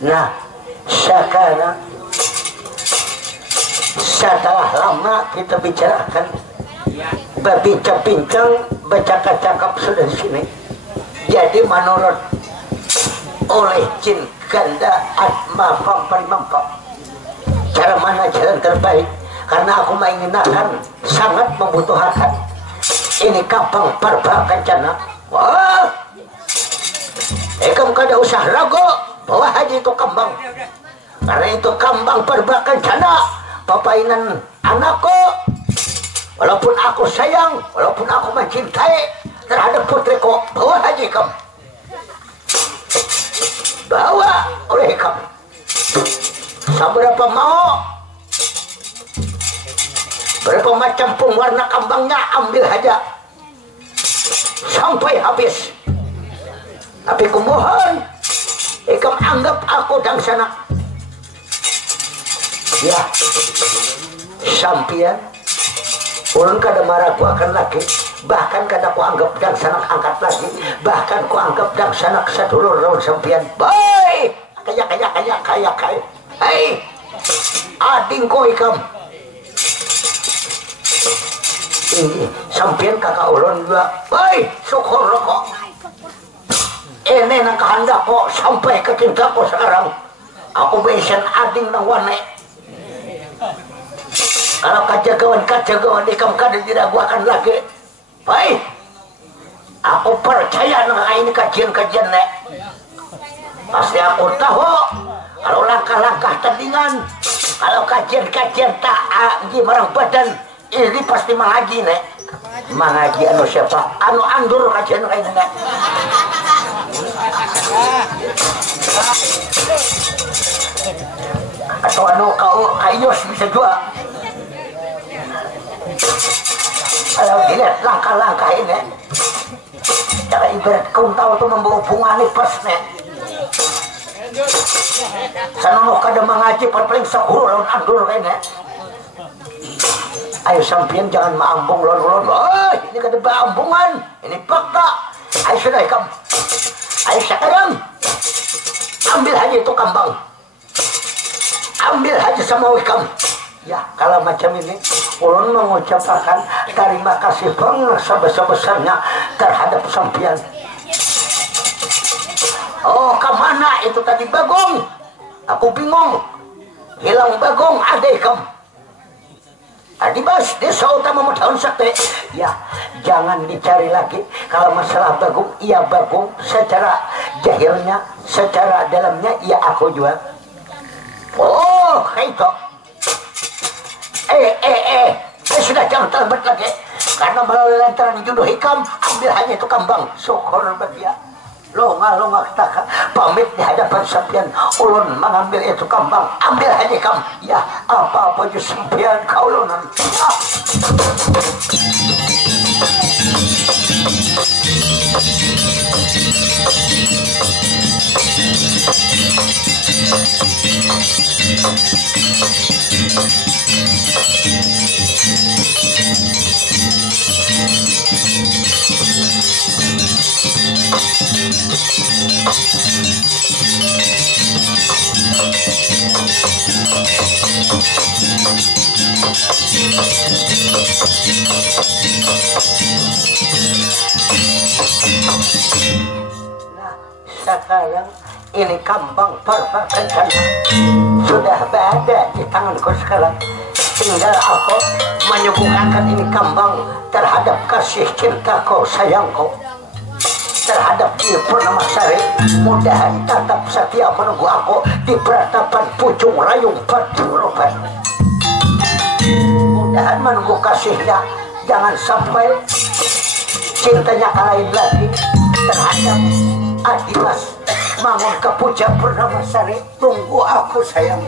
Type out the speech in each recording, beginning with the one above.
Nah, sekarang setelah lama kita bicarakan, berbincang-bincang, bercakap-cakap sudah di sini. Jadi menurut oleh jin ganda atma fampan mampap, cara mana jalan terbaik? Karena aku menginginkan, sangat membutuhkan ini kampung Parba Kencana. Wah, kamu kada usah ragu bahwa haji itu kambang, karena itu kambang Parba Kencana, papainan anakku. Walaupun aku sayang, walaupun aku mencintai terhadap putriku, bawa haji kamu, bawa oleh kamu. Seberapa mau, berapa macam pun warna kambangnya, ambil aja sampai habis. Tapi kumohon, ikam anggap aku dan sana. Ya, sampian, ulun kada marah ku akan lagi, bahkan kada ku anggap dan sana angkat lagi, bahkan ku anggap dan sana sedulur lawan sampian. Baik, kaya. Hei, adingku ikam. Ini sampian kakak ulun juga. Baik, syukur kok. Ini nak kehendak kok sampai ke cintaku sekarang. Aku besen ading nang wane. Kalau kajagawan ikam kada diragukan lagi. Baik, aku percaya nang ini kajian nek. Pasti aku tahu kalau langkah-langkah tandingan, kalau kajian tak gimana badan ini pasti mengaji nek. Mengaji anu siapa? Anu andur kajian kayak nek. Atau anu kau ayos bisa juga. Kalau dilihat langkah-langkah ini, cara ibarat kau tahu tuh membawa bunga pas nek. Sanono kada mengaji perpaling sakuru lawan andur kayak nek. Ayo sampian jangan maambung lon. Wah, ini kada baambungan, ini fakta. Ayo sudah kamu. Ayo sekarang ambil aja itu kambang, ambil aja sama ikam. Ya, kalau macam ini ulun mengucapkan terima kasih banget sebesar-besarnya terhadap sampian. Oh, kemana itu tadi Bagong? Aku bingung, hilang Bagong, ada ikam. Tadi bas, desa utama tahun sakti. Ya, jangan dicari lagi. Kalau masalah Bagong, iya Bagong. Secara jahilnya, secara dalamnya, iya aku juga. Oh, itu. Sudah jangan terlambat lagi. Karena melalui lantaran jodoh hikam, ambil hanya itu kambang. Syukur bagi ya. Longa katakan pamit di hadapan sampian, ulun mengambil itu kambang, ambil aja kamu. Ya, apa-apa juga sampian kau ulunan. Ya. Nah, sekarang ini kambang Purba Kencana sudah berada di tanganku sekarang. Tinggal aku menyuguhkan ini kambang terhadap kasih cintaku, sayangku terhadap Purnamasari. Mudahan tetap setia menunggu aku di peratapan Pucung Rayung Paturupan. Mudahan menunggu kasihnya, jangan sampai cintanya kalahin lagi terhadap Adimas Mangun Kepuja Purnamasari. Tunggu aku sayang.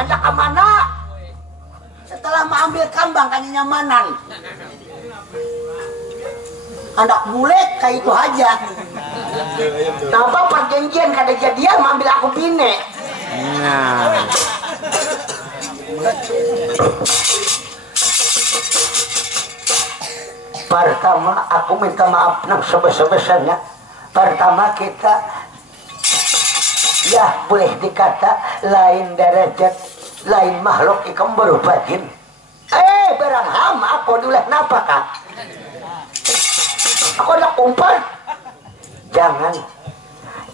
Hendak kemana? Setelah mengambil kambang kan nyamanan. Hendak bulet kayak itu aja. Napa perjanjian kada jadian mengambil aku bine. Nah. Pertama aku minta maaf nang sebesar-besarnya. Pertama kita ya boleh dikata lain derajat, lain makhluk ikam berubah jin. Barang ham aku dulu napa kak? Aku nak umpan. Jangan.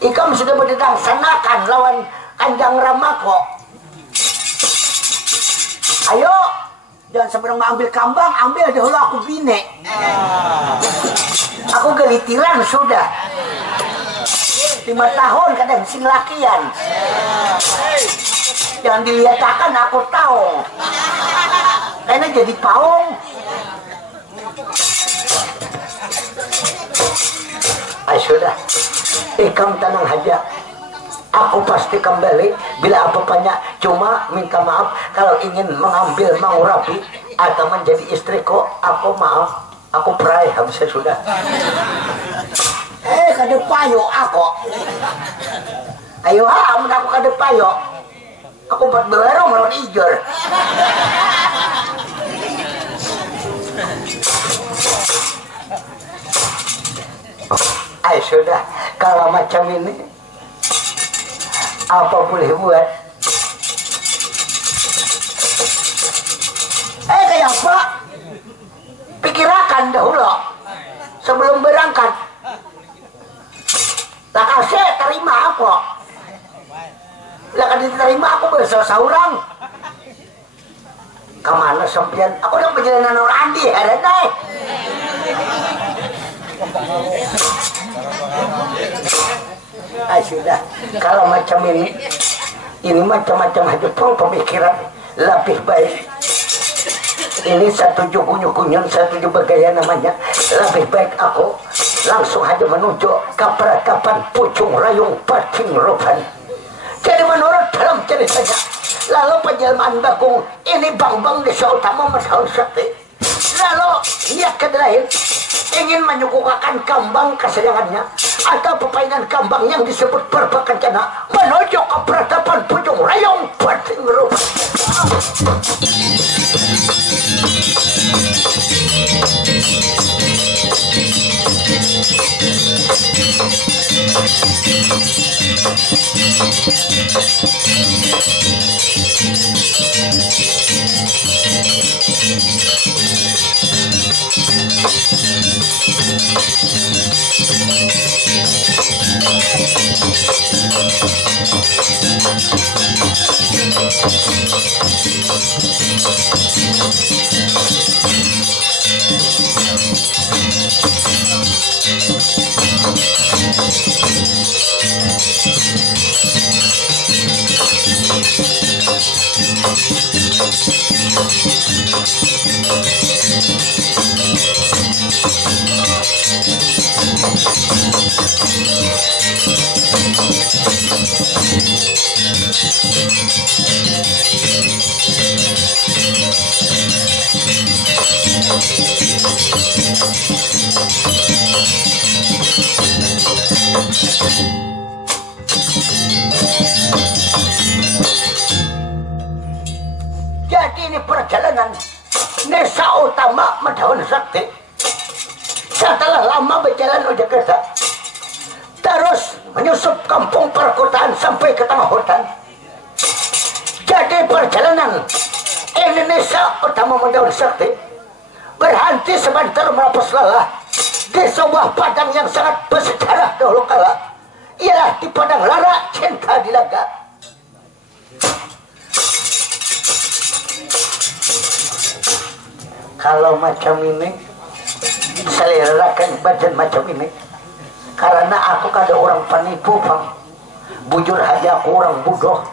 Ikam sudah berdidangsanakan lawan Kanjang Ramako. Ayo, jangan sebelum mengambil kambang, ambil dahulu aku bine. Aku gelitiran sudah 5 tahun kadang sing lakian. Jangan dilihatkan aku tahu. Karena jadi paung. Sudah, ikam tenang aja. Aku pasti kembali bila apa-apanya. Cuma minta maaf kalau ingin mengambil Mang Rapi atau menjadi istriku. Aku maaf, aku perai habis sudah. Kada payo aku. Ayo ham, aku kada payo. Aku buat belerong lawan Ijor. Sudah, kalau macam ini apa boleh buat? Kayak apa? Pikirkan dahulu sebelum berangkat. Lah saya terima aku. Lah kan diterima aku bersaurang. Kemana sempian? Aku udah perjalanan orang di hari ini. Sudah, kalau macam ini macam-macam aja pemikiran lebih baik. Ini satu kunyuk-kunyuk, satu bergaya namanya. Lebih baik aku langsung aja menuju ke peratapan Pucung Rayung Paturupan. Jadi menurut dalam ceritanya, lalu penjelmaan Bagong ini bang-bang desa utama Masaul Sakti. Lalu niat kedelain ingin menyuguhkan kambang kesayangannya atau permainan kambang yang disebut Purba Kencana menuju ke peratapan Pucung Rayung Paturupan. ini perjalanan Nesa Utama Madaun Sakti. Setelah lama berjalan ojek kereta, terus menyusup kampung perkotaan sampai ke tengah hutan. Jadi perjalanan Indonesia Utama Madaun Sakti berhenti sebentar melepas lelah di sebuah padang yang sangat bersejarah dahulu kala, ialah di Padang Lara Cinta Dilaga. Kalau macam ini selerakan badan macam ini, karena aku kada orang penipu bang, bujur aja aku orang bodoh,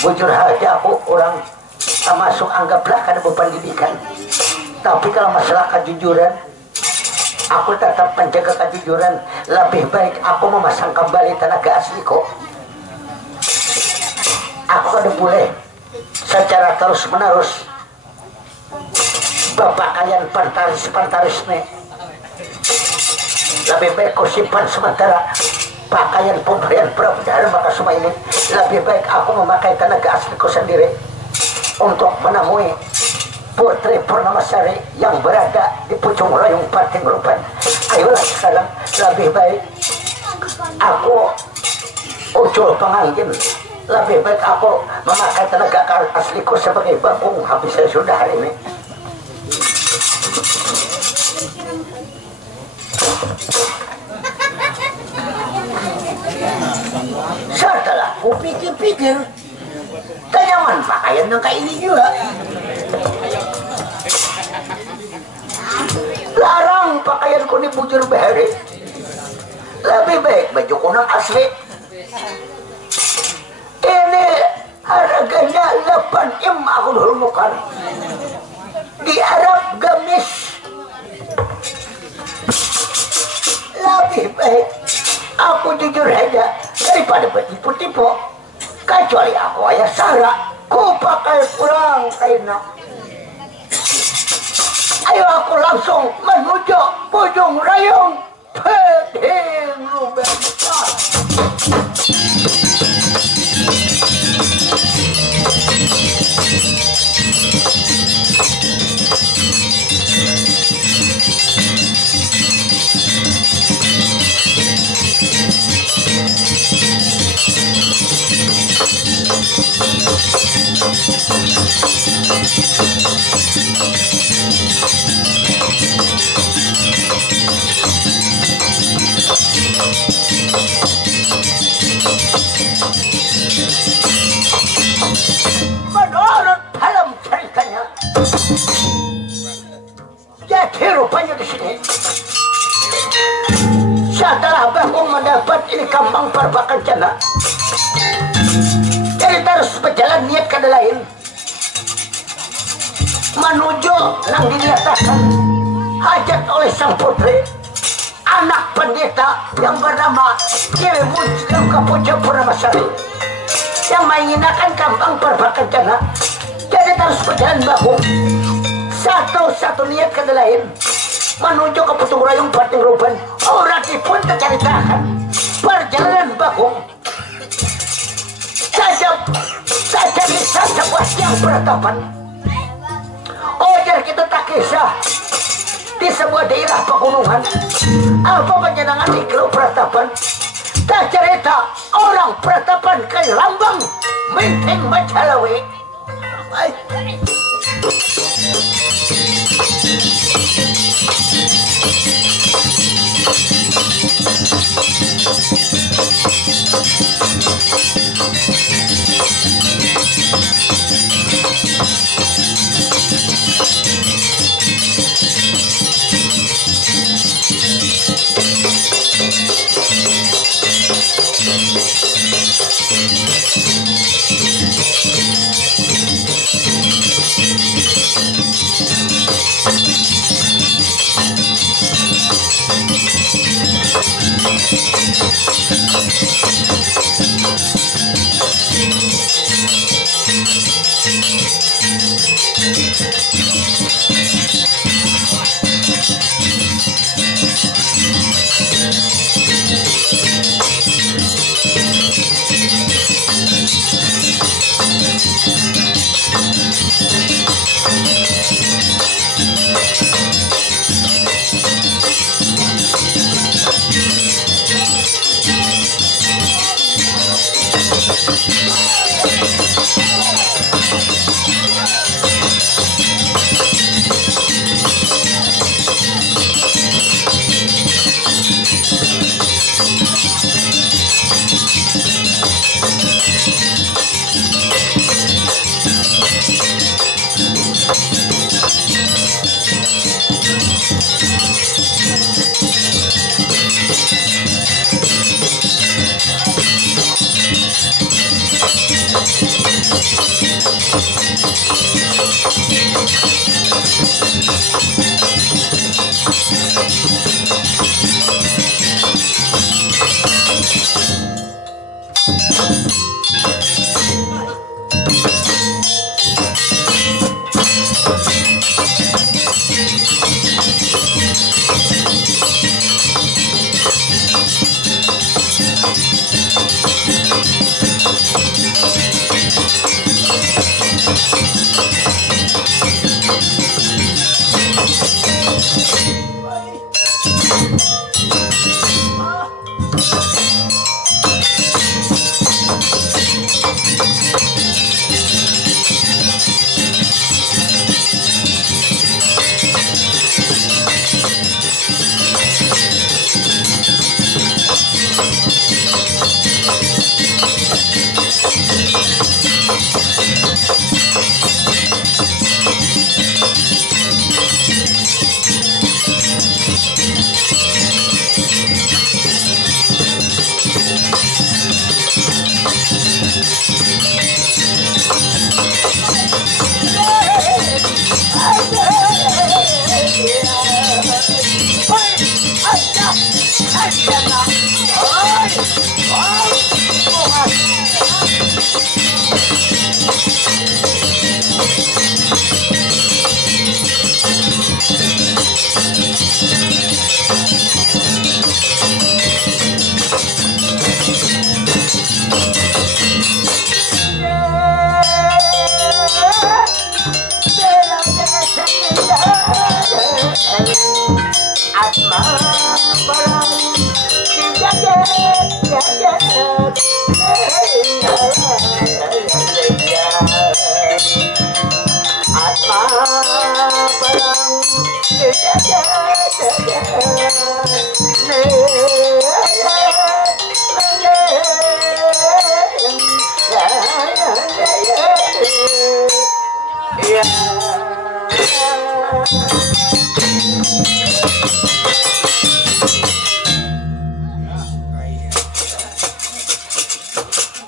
bujur aja aku orang termasuk anggaplah kada berpendidikan. Tapi kalau masalah kejujuran, aku tetap menjaga kejujuran. Lebih baik aku memasang kembali tenaga asliku. Aku kada boleh secara terus menerus berpakaian pantaris nih. Lebih baik aku simpan sementara pakaian pemberian Prabu maka semua ini. Lebih baik aku memakai tenaga asliku sendiri untuk menemui Putri Purnamasari yang berada di pucung rayung Pating Rupan. Ayolah sekarang lebih baik aku ucul pengantin. Lebih baik aku memakai tenaga asliku sebagai bakung. Habis saya sudah hari ini. Setelah aku pikir-pikir, kenyaman pakaian yang kayak ini juga. Larang pakaianku ini bujur behari. Lebih baik baju kunang asli. Ini harganya 8 M aku dulu bukan. Di Arab gamis. Lebih baik aku jujur aja daripada bertipu-tipu. Kecuali aku ayah Sarah, ku pakai kurang kaina. Ayo aku langsung menuju Pucung Rayung Pating Rupan. Menurut dalam ceritanya, jadi rupanya di sini setelah Bagong mendapat ini kambang Parbakancana, jadi terus berjalan niat ke lain menuju yang dinyatakan hajat oleh sang putri anak pendeta yang bernama Dewi Muslim Kapuja Purnamasari yang menginginkan kambang Parbakancana. Jadi terus berjalan Bagong satu-satu niat ke lain menuju ke Pucung Rayung Pating Rupan. Orati pun terceritakan perjalanan Bagong saja bisa sebuah yang beratapan. Ojar kita tak kisah di sebuah daerah pegunungan apa penjenangan di Kilo Pratapan. Tak cerita orang Pratapan ke Lambang Minting Macalawi. Baik.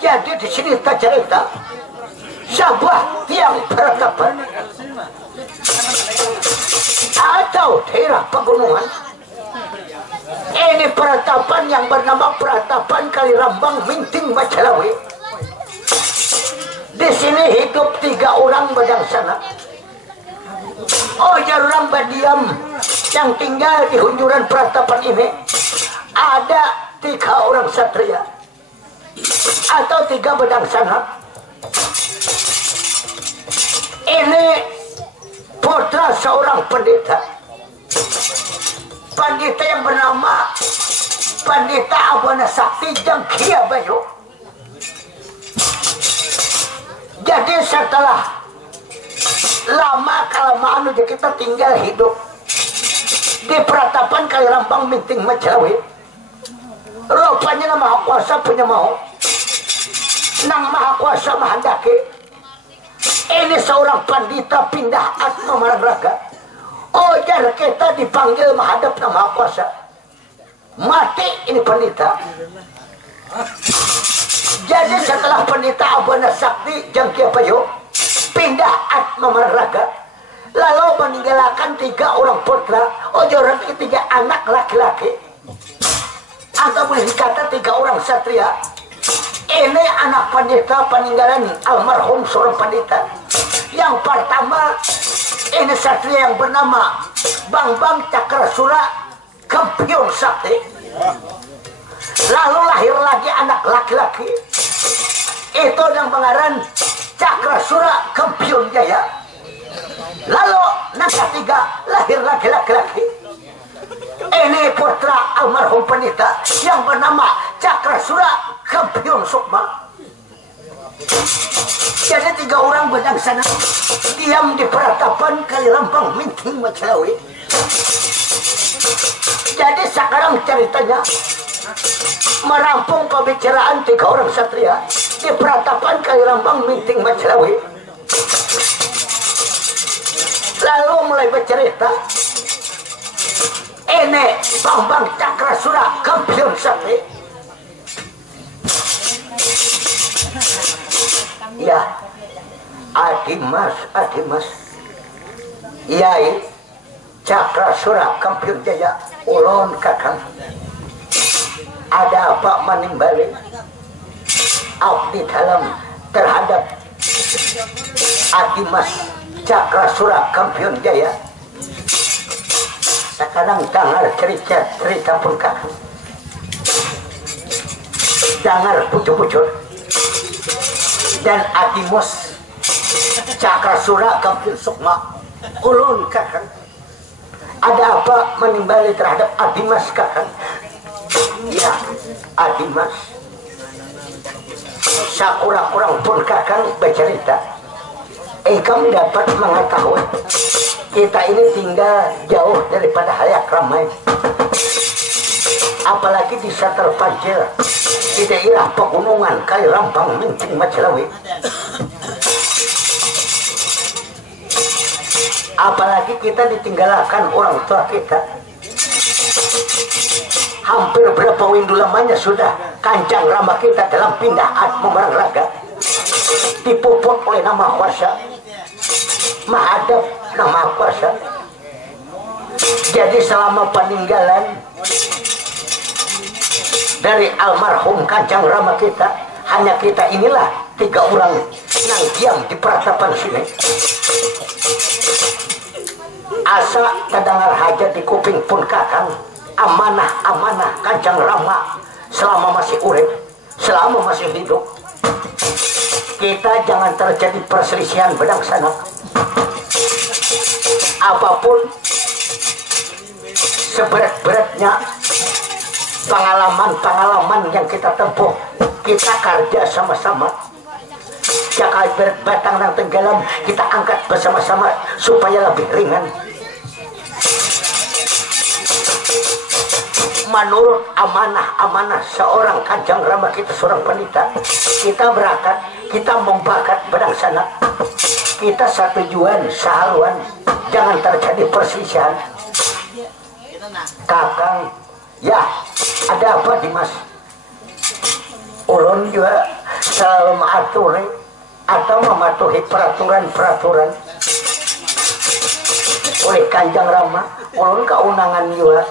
Jadi di sini tak cerita sebuah tiang peratapan atau daerah pegunungan. Ini peratapan yang bernama Peratapan Kalirambang Minting Macalawi. Di sini hidup 3 orang badangsana. Orang berdiam yang tinggal di hunjuran peratapan ini ada 3 orang satria atau 3 badangsana. Ini putra seorang pendeta. Pendeta yang bernama Pendeta Abwana Sakti Jangkia Bayu. Jadi setelah lama kelamaan udah kita tinggal hidup di Peratapan Kalirambang Minting Macalawi, rupanya nama Maha Kuasa punya mau, nang Maha Kuasa menghendaki ini seorang pandita pindah atma mararaga. Ojar kita dipanggil menghadap nang Maha Kuasa. Mati ini pendeta. Jadi setelah pendeta Abwana Sakti Jangkia Bayu pindah atma mararaga, lalu meninggalkan 3 orang putra, orang 3 anak laki-laki, atau boleh dikata 3 orang satria. Ini anak pendeta peninggalan almarhum seorang pendeta. Yang pertama ini satria yang bernama Bambang Cakrasura Kampion Sakti. Lalu lahir lagi anak laki-laki, itu yang pengaran Cakrasura Kampion Jaya. Lalu yang ketiga lahir lagi laki-laki, ini putra almarhum pendeta yang bernama Cakrasura Kampion Sukma. Jadi 3 orang badangsana diam di Peratapan Kalirambang Minting Macalawi. Jadi sekarang ceritanya merampung pembicaraan 3 orang satria di Peratapan Kalirambang Minting Macalawi. Lalu mulai bercerita, ini Bambang Cakrasura Kampion Sakti. Ya, Adimas, Yai Cakrasura Kampion Jaya, ulon kakang. Ada apa manimbali? abdi dalam terhadap Adimas Cakra Sura Kampion Jaya. Sekarang dengar cerita pun kakak, dengar pucuk-pucuk dan Adimas Cakra Sura Kampion Sukma ulun kakak. Ada apa menimbali terhadap Adimas kakak? Ya, Adimas sakurang-kurang pun kakak bercerita, kami dapat mengetahui kita ini tinggal jauh daripada halayak ramai, apalagi bisa terpancil di daerah pegunungan Kali Rampang, Mincing, Macelawi. Apalagi kita ditinggalkan orang tua kita. Hampir berapa windu lamanya sudah kancang rama kita dalam pindah memerang raga, dipupuk oleh nama kuasa Mahadab, nama kuasa. Jadi selama peninggalan dari almarhum kancang rama kita, hanya kita inilah 3 orang yang diam di peratapan sini. Asa terdengar hajat di kuping pun kakang, amanah kancang rama selama masih urip, selama masih hidup. Kita jangan terjadi perselisihan bedang sana. Apapun seberat-beratnya pengalaman yang kita tempuh, kita kerja sama-sama. Jaka batang dan tenggelam kita angkat bersama-sama supaya lebih ringan. Menurut amanah seorang kancang rama kita, seorang penita, kita berangkat, kita membakat bedang sana. Kita satu tujuan, saharuan, jangan terjadi perselisihan. Kakang, ya ada apa Dimas? Ulun juga selalu mengatur atau mematuhi peraturan-peraturan oleh Kanjeng Rama. Ulun keunangan juga,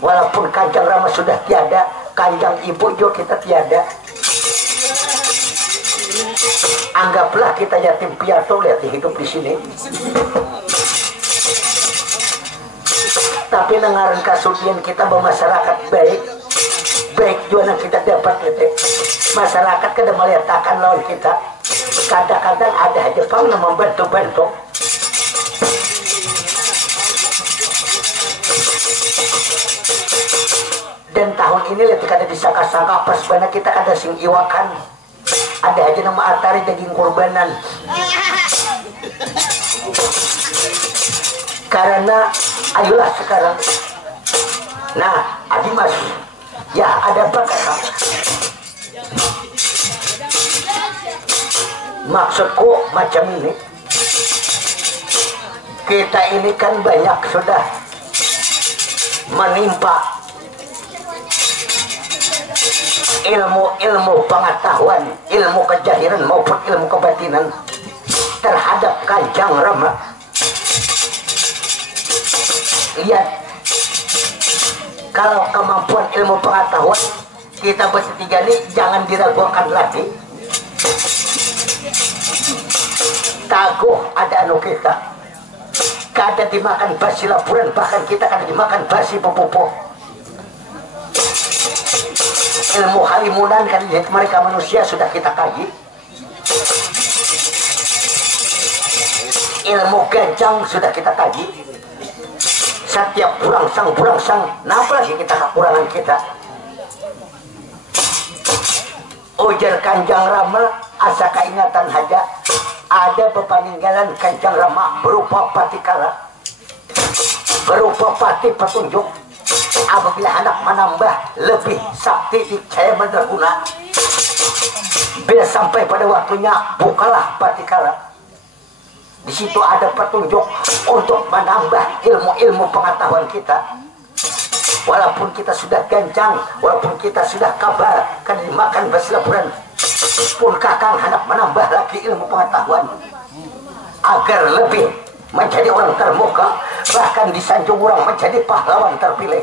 walaupun Kanjeng Rama sudah tiada, Kanjeng Ibu juga kita tiada. Anggaplah kita yatim piatu, lihat hidup di sini. Tapi dengaran kasudian kita bermasyarakat baik juga yang kita dapat gitu. Masyarakat kada melihatkan lawan kita. Kadang-kadang ada Jepang yang membantu-bantu. Dan tahun ini lihat kada disangka-sangka pas benar kita kada sing iwakan. Ada aja nama atari daging kurbanan. Karena ayolah sekarang. Nah, Adimas, ya ada apa kakak? Maksudku macam ini, kita ini kan banyak sudah menimpa ilmu pengetahuan, ilmu kejahiran maupun ilmu kebatinan terhadap Kanjeng Rama. Lihat, kalau kemampuan ilmu pengetahuan kita bertiga ini jangan diragukan lagi. Taguh ada anu kita, kada dimakan basi lapuran, bahkan kita kada dimakan basi pepupuh. Ilmu halimunan kan lihat mereka manusia sudah kita kaji. Ilmu gancang sudah kita kaji. Setiap burangsang, napa lagi kita kekurangan kita? Ujar Kanjeng Rama, asa keingatan haja ada pepeninggalan Kanjeng Rama berupa patikala, berupa pati petunjuk. Apabila anak menambah lebih sakti di cahaya mandraguna, bila sampai pada waktunya bukalah patikala. Di situ ada petunjuk untuk menambah ilmu-ilmu pengetahuan kita. Walaupun kita sudah gancang, walaupun kita sudah kabar, kan dimakan basilapuran, pun kakang hendak menambah lagi ilmu pengetahuan agar lebih menjadi orang termuka, bahkan disanjung orang menjadi pahlawan terpilih.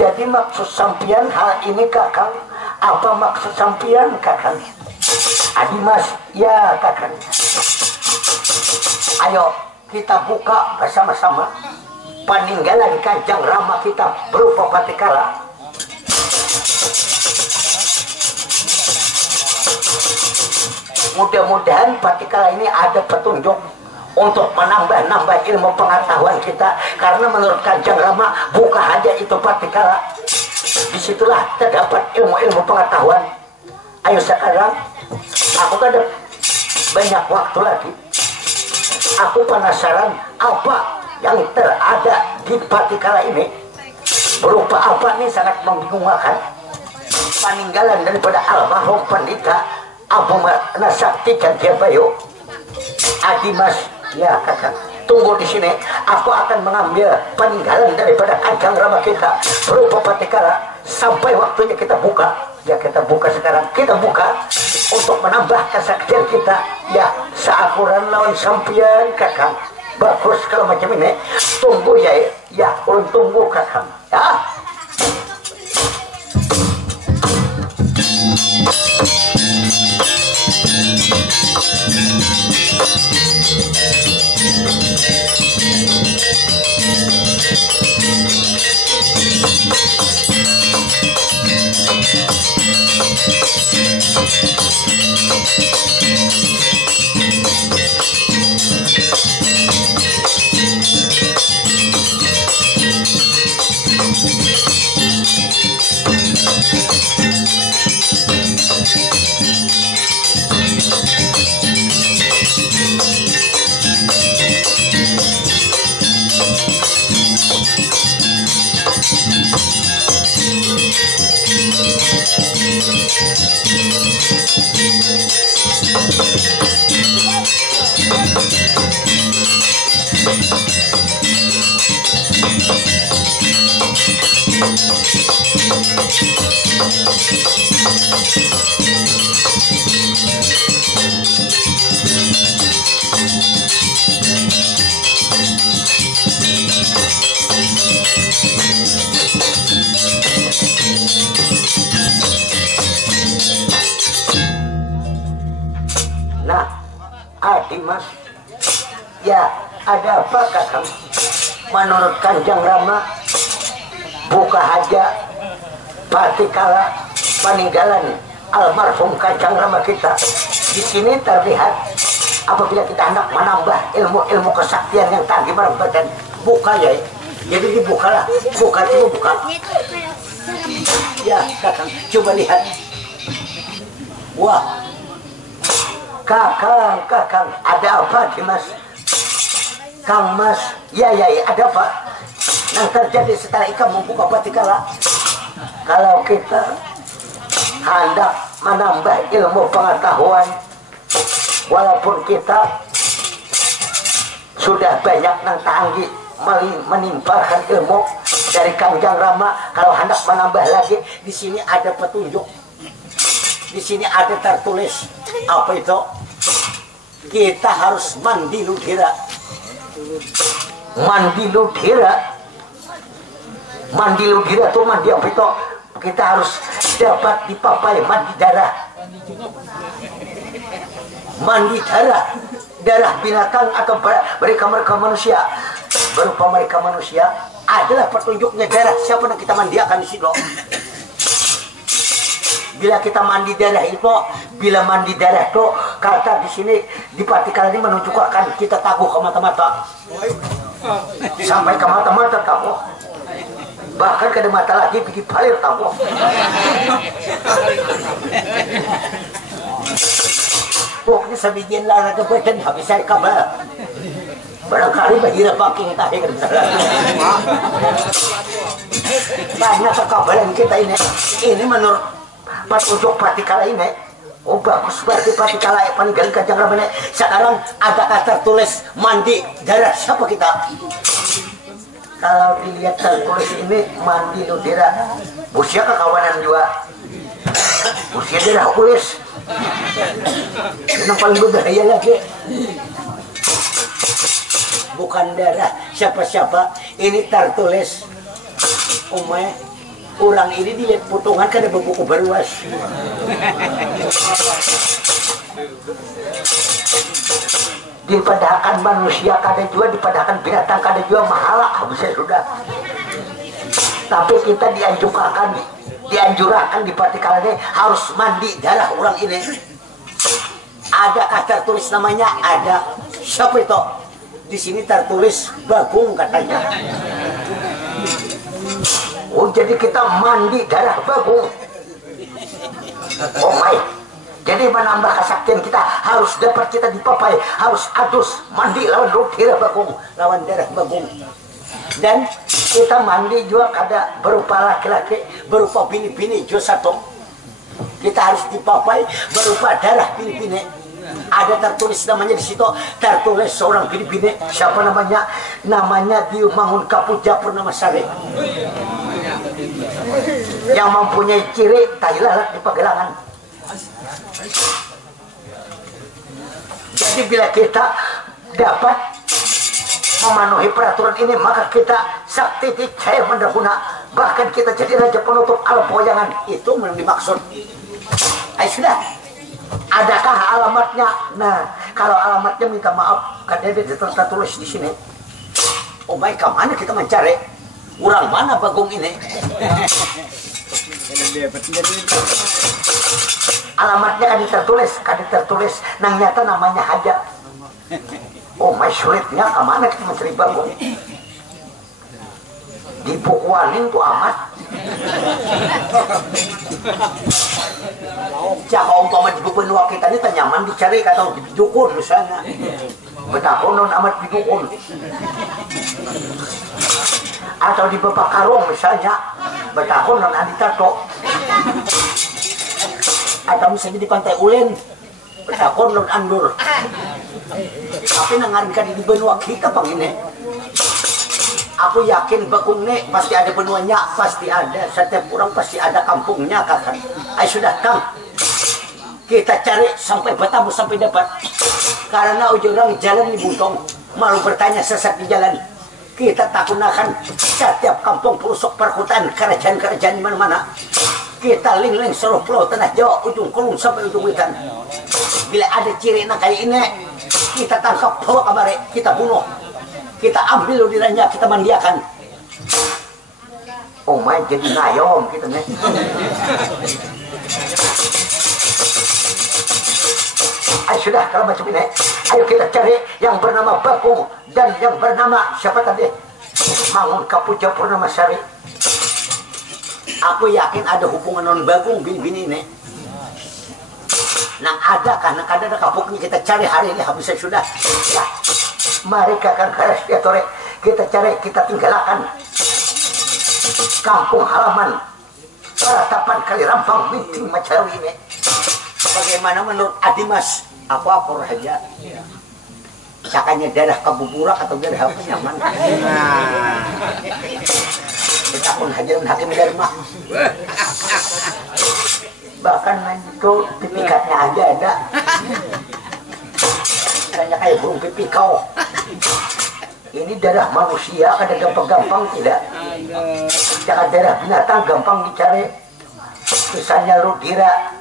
Jadi maksud sampian hal ini Kakang, apa maksud sampian Kakang? Adimas, ya Kakang. Ayo kita buka bersama-sama peninggalan Kanjeng Rama kita berupa Patikala. Mudah-mudahan Patikala ini ada petunjuk untuk menambah-nambah ilmu pengetahuan kita, karena menurut Kanjeng Rama buka aja itu Patikala, disitulah terdapat ilmu-ilmu pengetahuan. Ayo sekarang aku kan ada banyak waktu lagi, aku penasaran apa yang terada di Patikala ini, berupa apa nih, sangat membingungkan. Peninggalan daripada almarhum Pendeta Abu Nasakti Cantiabayu. Adimas, ya Kakak, tunggu di sini. Aku akan mengambil peninggalan daripada Kanjeng Rama kita berupa Patikala sampai waktunya kita buka. Ya kita buka sekarang, kita buka untuk menambah kesaktian kita. Ya seakuran lawan sampian Kakak. Bagus kalau macam ini. Tunggu ya, ya ulun tunggu Kakak. Ya. Nah, Adimas, ya ada apa Kakak? Menurut Kanjeng Rama buka aja Patikala peninggalan almarhum Kanjeng Rama kita. Di sini terlihat apabila kita hendak menambah ilmu-ilmu kesaktian yang tadi badan, buka ya. Jadi dibukalah, buka itu buka. Ya Kakak, coba lihat. Wah, Kakang, ada apa Dimas? Kang Mas, ya, ada apa? Yang terjadi setelah ikan membuka Patikala. Kalau kita hendak menambah ilmu pengetahuan, walaupun kita sudah banyak nang tanggi menimpakan ilmu dari Kanjeng Rama, kalau hendak menambah lagi, di sini ada petunjuk. Di sini ada tertulis apa itu? Kita harus mandi ludira. Mandi ludira. Mandi ludira itu mandi apa itu? Kita harus dapat dipapai mandi darah. Mandi darah. Darah binatang atau mereka manusia. Berupa mereka manusia adalah petunjuknya darah. Siapa yang kita mandiakan di situ? Bila kita mandi darah itu, bila mandi darah itu, kata di sini di Patikala ini menunjukkan kita taguh ke mata-mata, sampai ke mata-mata taguh, bahkan ke mata lagi bikin palir taguh. Pokoknya sebagian lara ke badan habis saya kabar. Barangkali bahira paking tahe kan banyak kekabaran kita ini. Ini menurut petunjuk Patikala ini. Oh bagus berarti Patikala peninggalan Kanjeng Rama ini. Sekarang ada kata tulis mandi darah siapa kita? Kalau dilihat tertulis ini mandi ludira, busia kekawanan juga. Busia darah ulis. Yang paling berbahaya lagi. bukan darah siapa-siapa. Ini tertulis umay orang ini dilihat potongan kada bebuku beruas. Dipadahkan manusia kada juga, dipadahkan binatang kada juga, mahala habisnya sudah. Tapi kita dianjurkan di partikalannya harus mandi darah orang ini. Adakah tertulis namanya? Ada. Siapa itu? Di sini tertulis Bagong katanya. Oh, jadi kita mandi darah Bagong. Oh my. Jadi menambah kesaktian kita harus dapat kita dipapai, harus adus mandi lawan darah Bagong, lawan darah Bagong. Dan kita mandi juga kada berupa laki-laki, berupa bini-bini juga satu. Kita harus dipapai berupa darah bini-bini. Ada tertulis namanya di situ, tertulis seorang bini-bini. Siapa namanya? Namanya Diumangun Kapuja Purnamasari. Yang mempunyai ciri tai lalat di pagelangan. Jadi bila kita dapat memenuhi peraturan ini, maka kita sakti cahaya mendahuna, bahkan kita jadi raja penutup alam pewayangan. Itu yang dimaksud. Ayo sudah. Adakah alamatnya? Nah, kalau alamatnya minta maaf, karena dia tertulis di sini. Oh my, kemana kita mencari? Orang mana Bagong ini? Alamatnya kan tertulis. Nang nyata namanya Haja. Oh my, sulitnya kemana kita mencari Bagong? Di Bukuaning tuh amat. Jika umpama di benua kita ini nyaman dicari atau di dukun misalnya. Betapa non amat di dukun. Atau di Bapak Karung misalnya. Betapa non Adi Tato. Atau misalnya di Pantai Ulen. Betapa non Andur. Tapi nangarkan di benua kita pang ini. Aku yakin Bagong nih pasti ada benuanya, pasti ada. Setiap orang pasti ada kampungnya kakak. Ayo sudah Kang, kita cari sampai bertemu sampai dapat. Karena ujung jalan di Buntong, malu bertanya sesat di jalan. Kita takunakan setiap kampung pelosok perkutan, kerajaan-kerajaan di mana-mana. Kita ling-ling seluruh pulau tanah Jawa, ujung kulung sampai ujung ikan. Bila ada ciri nak kali ini, kita tangkap, bawa kamari, kita bunuh. Kita ambil udiranya, kita mandiakan. Oh my, jadi ngayom kita nih. Ayo sudah, kalau macam ini, ayo kita cari yang bernama Bagong dan yang bernama siapa tadi? Mangun Kapuja Purnamasari. Aku yakin ada hubungan non Bagong bini-bini ini. Nah ada karena ada kapuknya, kita cari hari ini habisnya sudah. Ya. Mari kakak keras ya tore, kita cari, kita tinggalkan kampung halaman Paratapan Kali Rampang Binting Macawi ini. Bagaimana menurut Adimas? Apa raja? Cakanya darah kebuburak atau darah apa nyaman? Kita pun hajaran hakim Dharma. Bahkan itu tipikatnya aja ada. Hanya kayak burung pipikau. Ini darah manusia kada gampang-gampang tidak. Jangan darah binatang gampang dicari. Misalnya rudira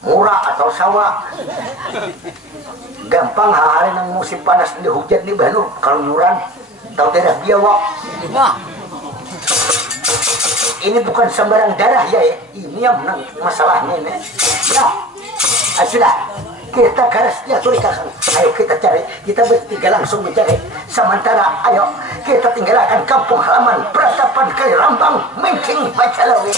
murah atau sawah. Gampang hari nang musim panas di hujan nih baru kaluran atau darah biawak. Ini bukan sembarang darah ya. Ini yang masalahnya ini. Ya, sudah. Kita garisnya tuh kakak. Ayo kita cari, kita bertiga langsung mencari. Sementara ayo kita tinggalkan kampung halaman Paratapan Kali Rampang Binting Macawi.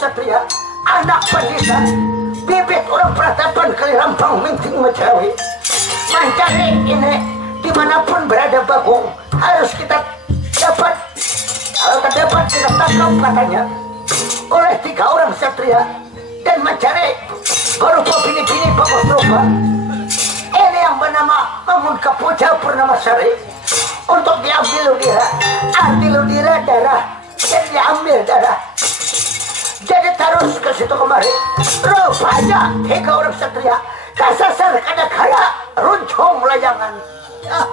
Satria, anak pendeta, bibit orang peratapan kali rampang minting Majawi. Mancari ini dimanapun berada Bagong harus kita dapat. Kalau tak dapat kita tangkap katanya oleh 3 orang Satria dan Mancari berupa bini-bini bagus rupa. Ini yang bernama Mamun Kapuja Purnamasari untuk diambil udira darah dan diambil darah. Jadi terus ke situ kemari. Rupanya 3 orang Satria kasasar kada kaya runcung layangan. Ya.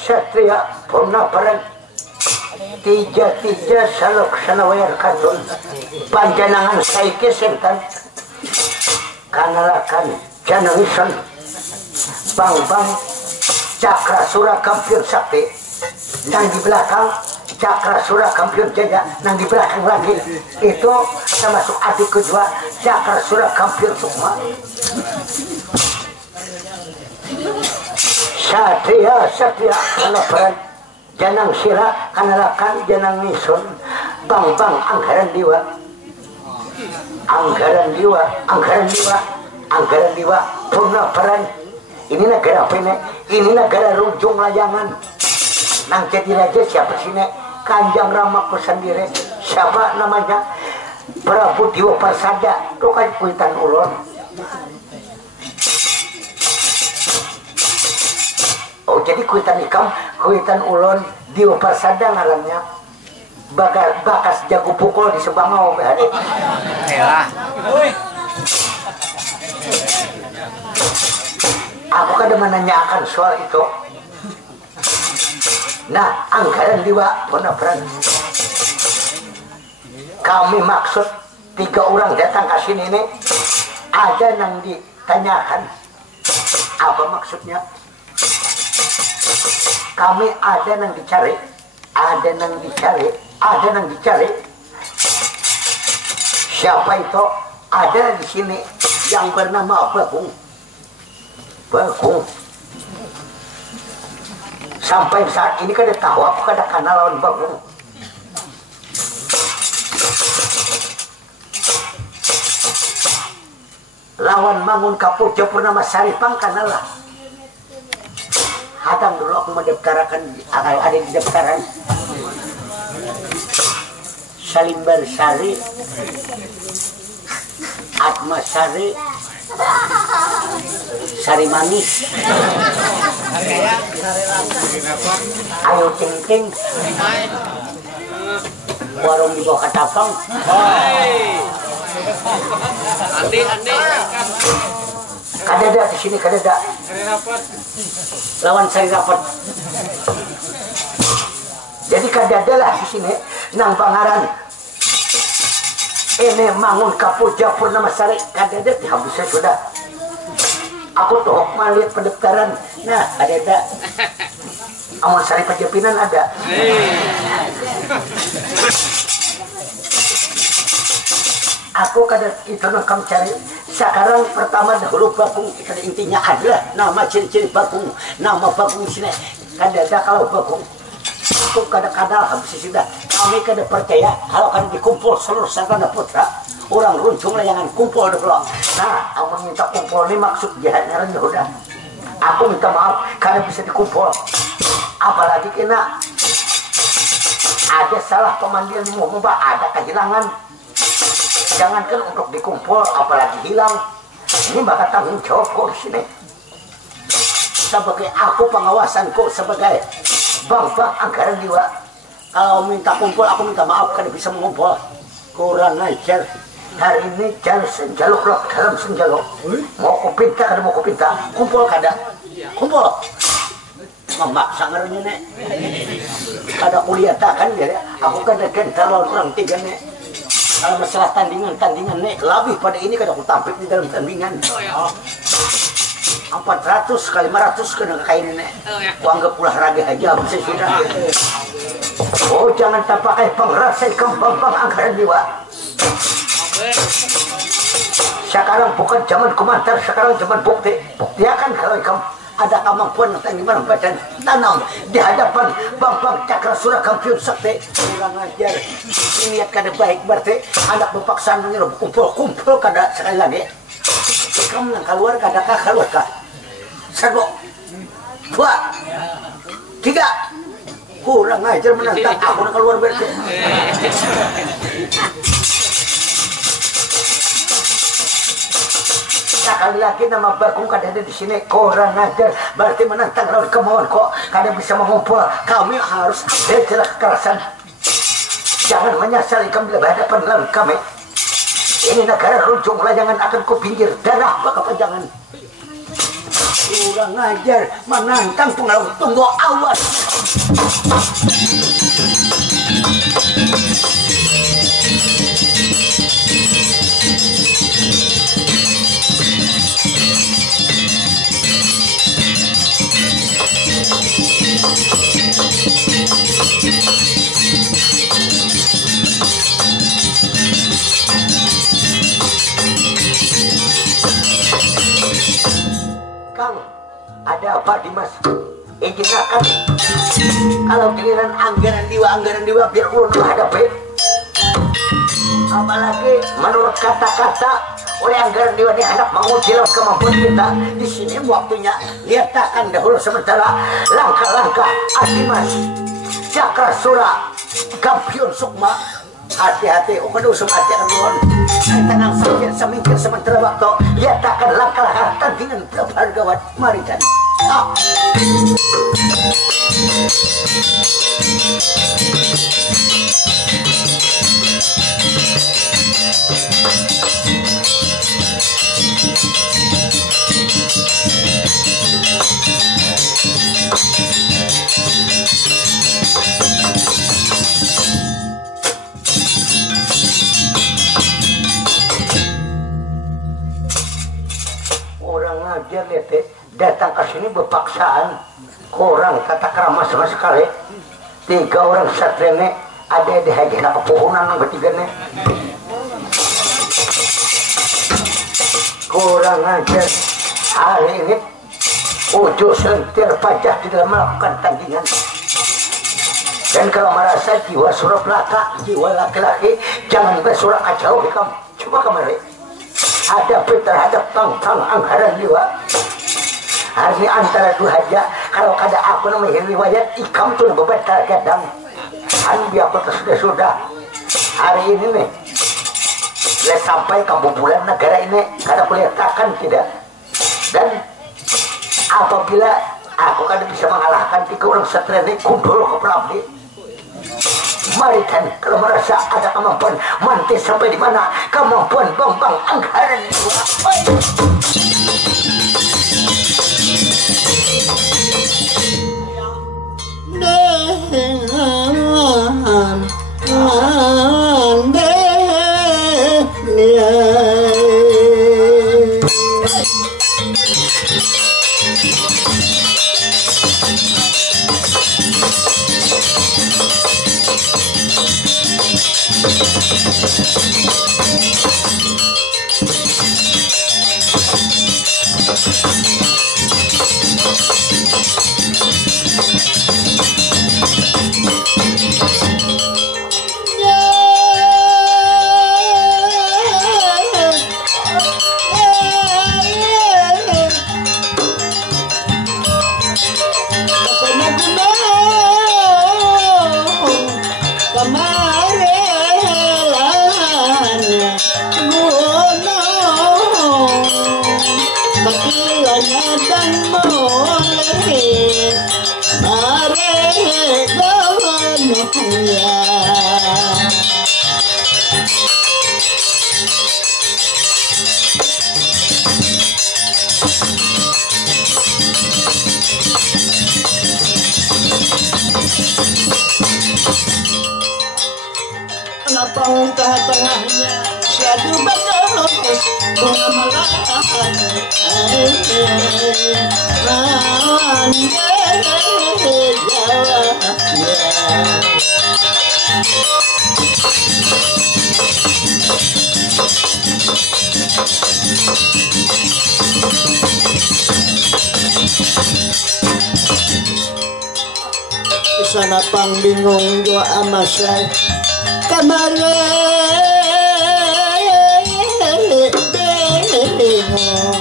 Satria Purnaparan 3 salok sanawayar katun panjanangan saiki sentan kanalakan janangison bang Cakra Sura Kampir Sakti dan di belakang Cakra Sura Kampir Jaya dan di belakang lagi itu termasuk adik kedua Cakra Sura Kampir Sukma. Satria Purnaparan janang sira kanalakan janang nison bang anggaran diwa Purnaparan. Ini negara apa ini? Ini negara runjung layangan. Nang jadi raja siapa sini? Kanjeng Rama Pesandire. Siapa namanya? Prabu Dewa Persada. Itu kan kuitan ulon. Oh jadi kuitan ikam, kuitan ulon Dewa Persada ngarannya. Bakas jago pukul di Sebangau. Elah. Aku kadang menanyakan soal itu. Nah, anggaran diwa penaperan. Kami maksud 3 orang datang ke sini nih, ada yang ditanyakan apa maksudnya. Kami ada yang dicari, ada yang dicari, ada yang dicari. Siapa itu? Ada di sini yang bernama Bagong. Bagong. Sampai saat ini kada tahu apa kada kenal lawan Bagong. Lawan Mangun Kapurja Purnama Saripang kenal lah. Hadang dulu aku mendaftarkan, ada di daftaran. Salimbar Sari, Atma Sari, Sari Manis, Ayu Ting Ting, warung di bawah Katapang. Andi. Kadada di sini kadada. Lawan Sari Rapat. Jadi kadada lah di sini nang pangaran. Ini Mangun Kapurja Purnama Sari kadada habisnya sudah. Aku tuh melihat pendaftaran. Nah, kadada. Amun Sari Pajapinan ada. Aku kada itu kamu cari. Sekarang pertama dahulu Bagong itu intinya adalah nama ciri-ciri Bagong, nama Bagong sini. Kadada kalau Bagong itu kadang-kadang habis sudah. Kami kada percaya kalau kan dikumpul seluruh sarana putra orang runcung layangan kumpul dulu. Nah, aku minta kumpul ini maksud jahatnya udah. Aku minta maaf karena bisa dikumpul. Apalagi kena ada salah pemandian di Mbak, ada kehilangan. Jangankan untuk dikumpul, apalagi hilang. Ini bakal tanggung jawab kok di sini. Sebagai aku pengawasanku sebagai bang anggaran jiwa. Kalau minta kumpul, aku minta maaf karena bisa mengumpul. Kurang ajar. Hari ini jangan senjaluk loh dalam senjaluk. Mau kupinta kada mau kupinta, kumpul kada. Kumpul. Memaksa ngernya nek. Kada kuliah kan jadi aku kada kentar orang 3 nek. Kalau masalah tandingan nek lebih pada ini kada aku tampil di dalam tandingan. 400 kali 500 kena kain nek. Aku anggap olahraga aja bisa sudah. Oh jangan tak pakai pengrasai kembang anggaran jiwa. Sekarang bukan zaman komentar, sekarang zaman bukti. Buktiakan kalau kamu ada kemampuan atau di mana badan tanam di hadapan Bambang Cakrasura Kampiun Sakti. Kurang ajar. Niat kada baik berarti anak berpaksaan menyuruh kumpul kada sekali lagi. Kamu yang keluar kada kah keluar kah? 1, 2, 3. Kurang ajar menantang aku nak keluar berarti. Sekali lagi nama Bagong kada ada di sini. Kurang ajar berarti menantang lawan kemauan kok kada bisa mengumpul. Kami harus ada kekerasan. Jangan menyasar kami berhadapan lawan kami. Ini negara runcung layangan akan ku pinggir darah kepanjangan. Kurang ajar menantang pengaruh tunggu awas. Kang, ada apa Dimas? Izinkan kalau giliran anggaran diwa biar ulun hadapi. Apalagi menurut kata-kata oleh anggaran diwa ini hendak menguji kemampuan kita. Di sini waktunya lihatkan dahulu sementara langkah-langkah Dimas Cakrasura Kampiun Sukma. Hati-hati, kada usah mati akan tenang saja semingkir sementara waktu lihatkan langkah-langkah tandingan berharga. Mari kan. datang ke sini berpaksaan. Kurang tata krama sama sekali. 3 orang satria ini ada di hajana pepohonan bertiga nih. Kurang ajar. Hari ini Ujo sentir pajah tidak melakukan tandingan. Dan kalau merasa jiwa surah belaka, jiwa laki-laki, jangan bersurah kacau di kamu. Coba kemarin hadapi terhadap tang-tang anggaran jiwa. Hari ini antara 2 aja. Kalau kada aku namanya riwayat ikam tuh bebat kadang. Anbi aku sudah. Hari ini nih, sampai ke bulan negara ini kada kelihatan tidak. Dan apabila aku kan bisa mengalahkan 3 orang satria ini kundul ke Prabdi, mari kan kalau merasa ada kemampuan mantis sampai di mana kemampuan bang anggaran juga. Kenapa tengah-tengahnya syadu bagus bunga malahan lawan jawabnya. Kesana pang bingung jua amasai kemarin bingung.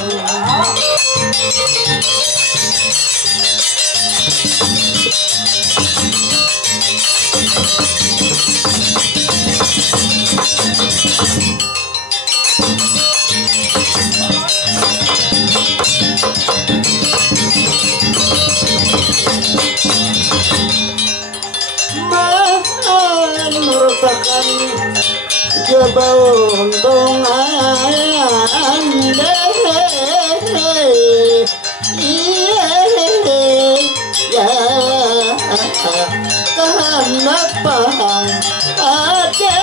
Merupakan coba untungan ya kenapa ada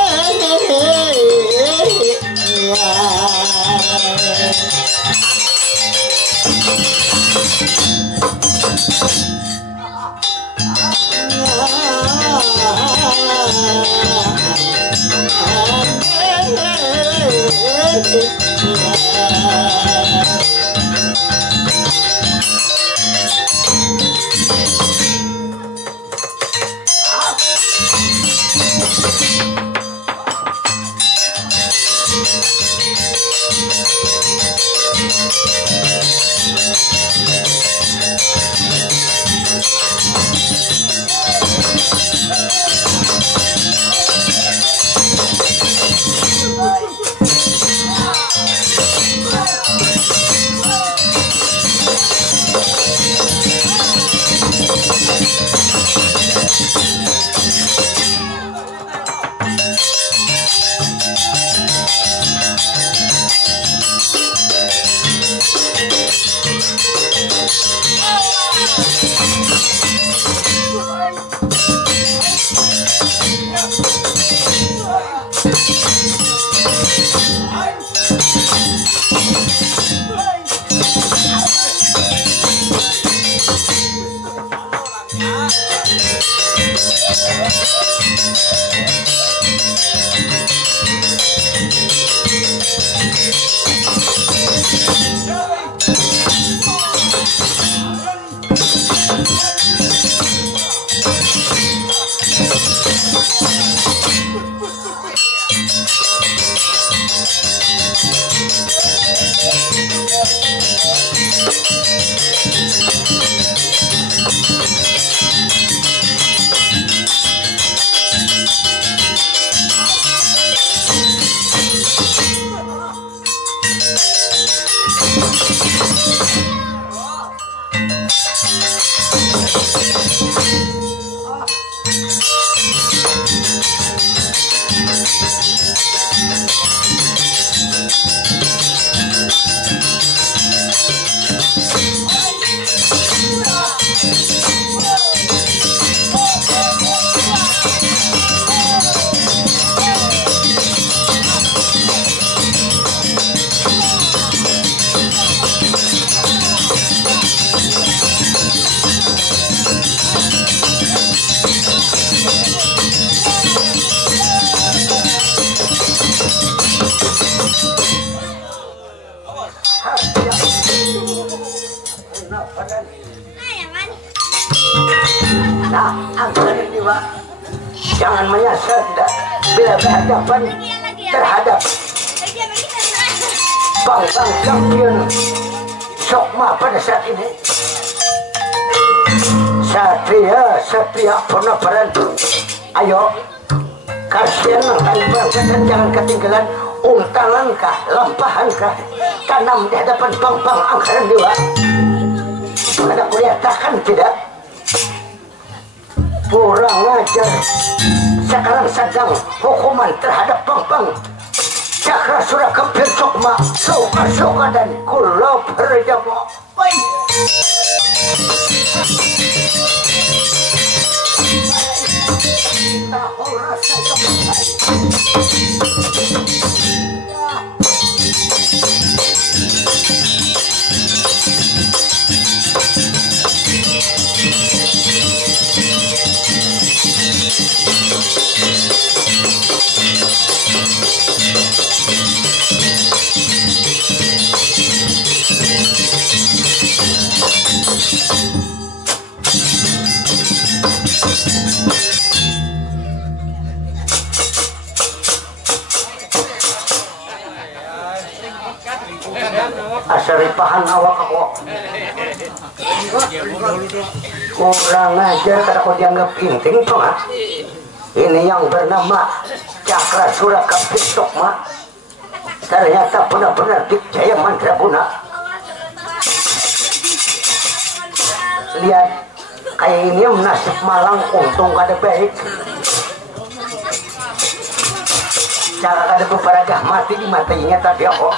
Nah, angkat jiwa. Jangan menyasar tidak bila berhadapan terhadap bang-bang champion Sokma pada saat ini. Satria pernah berantu. Ayo, kasihan makan bangkatan, jangan ketinggalan untangan kah, lampahan kah, tanam di hadapan bang-bang angkatan dewa. Ada kelihatan tidak? Kurang ajar. Sekarang sedang hukuman terhadap bang-bang Cakra Surah Kempir Sukma, Soka dan Kulo Perjamo. Baik. Tahu rasa asaripahan awak aku. Kurang ajar kata kau dianggap penting tuh ah. Ini yang bernama Cakra Surah Kempir Sukma ternyata benar-benar dikjaya mandraguna. Lihat kayak ini nasib malang, untung kada baik. Cara kada beberagah mati di matanya tadi aku.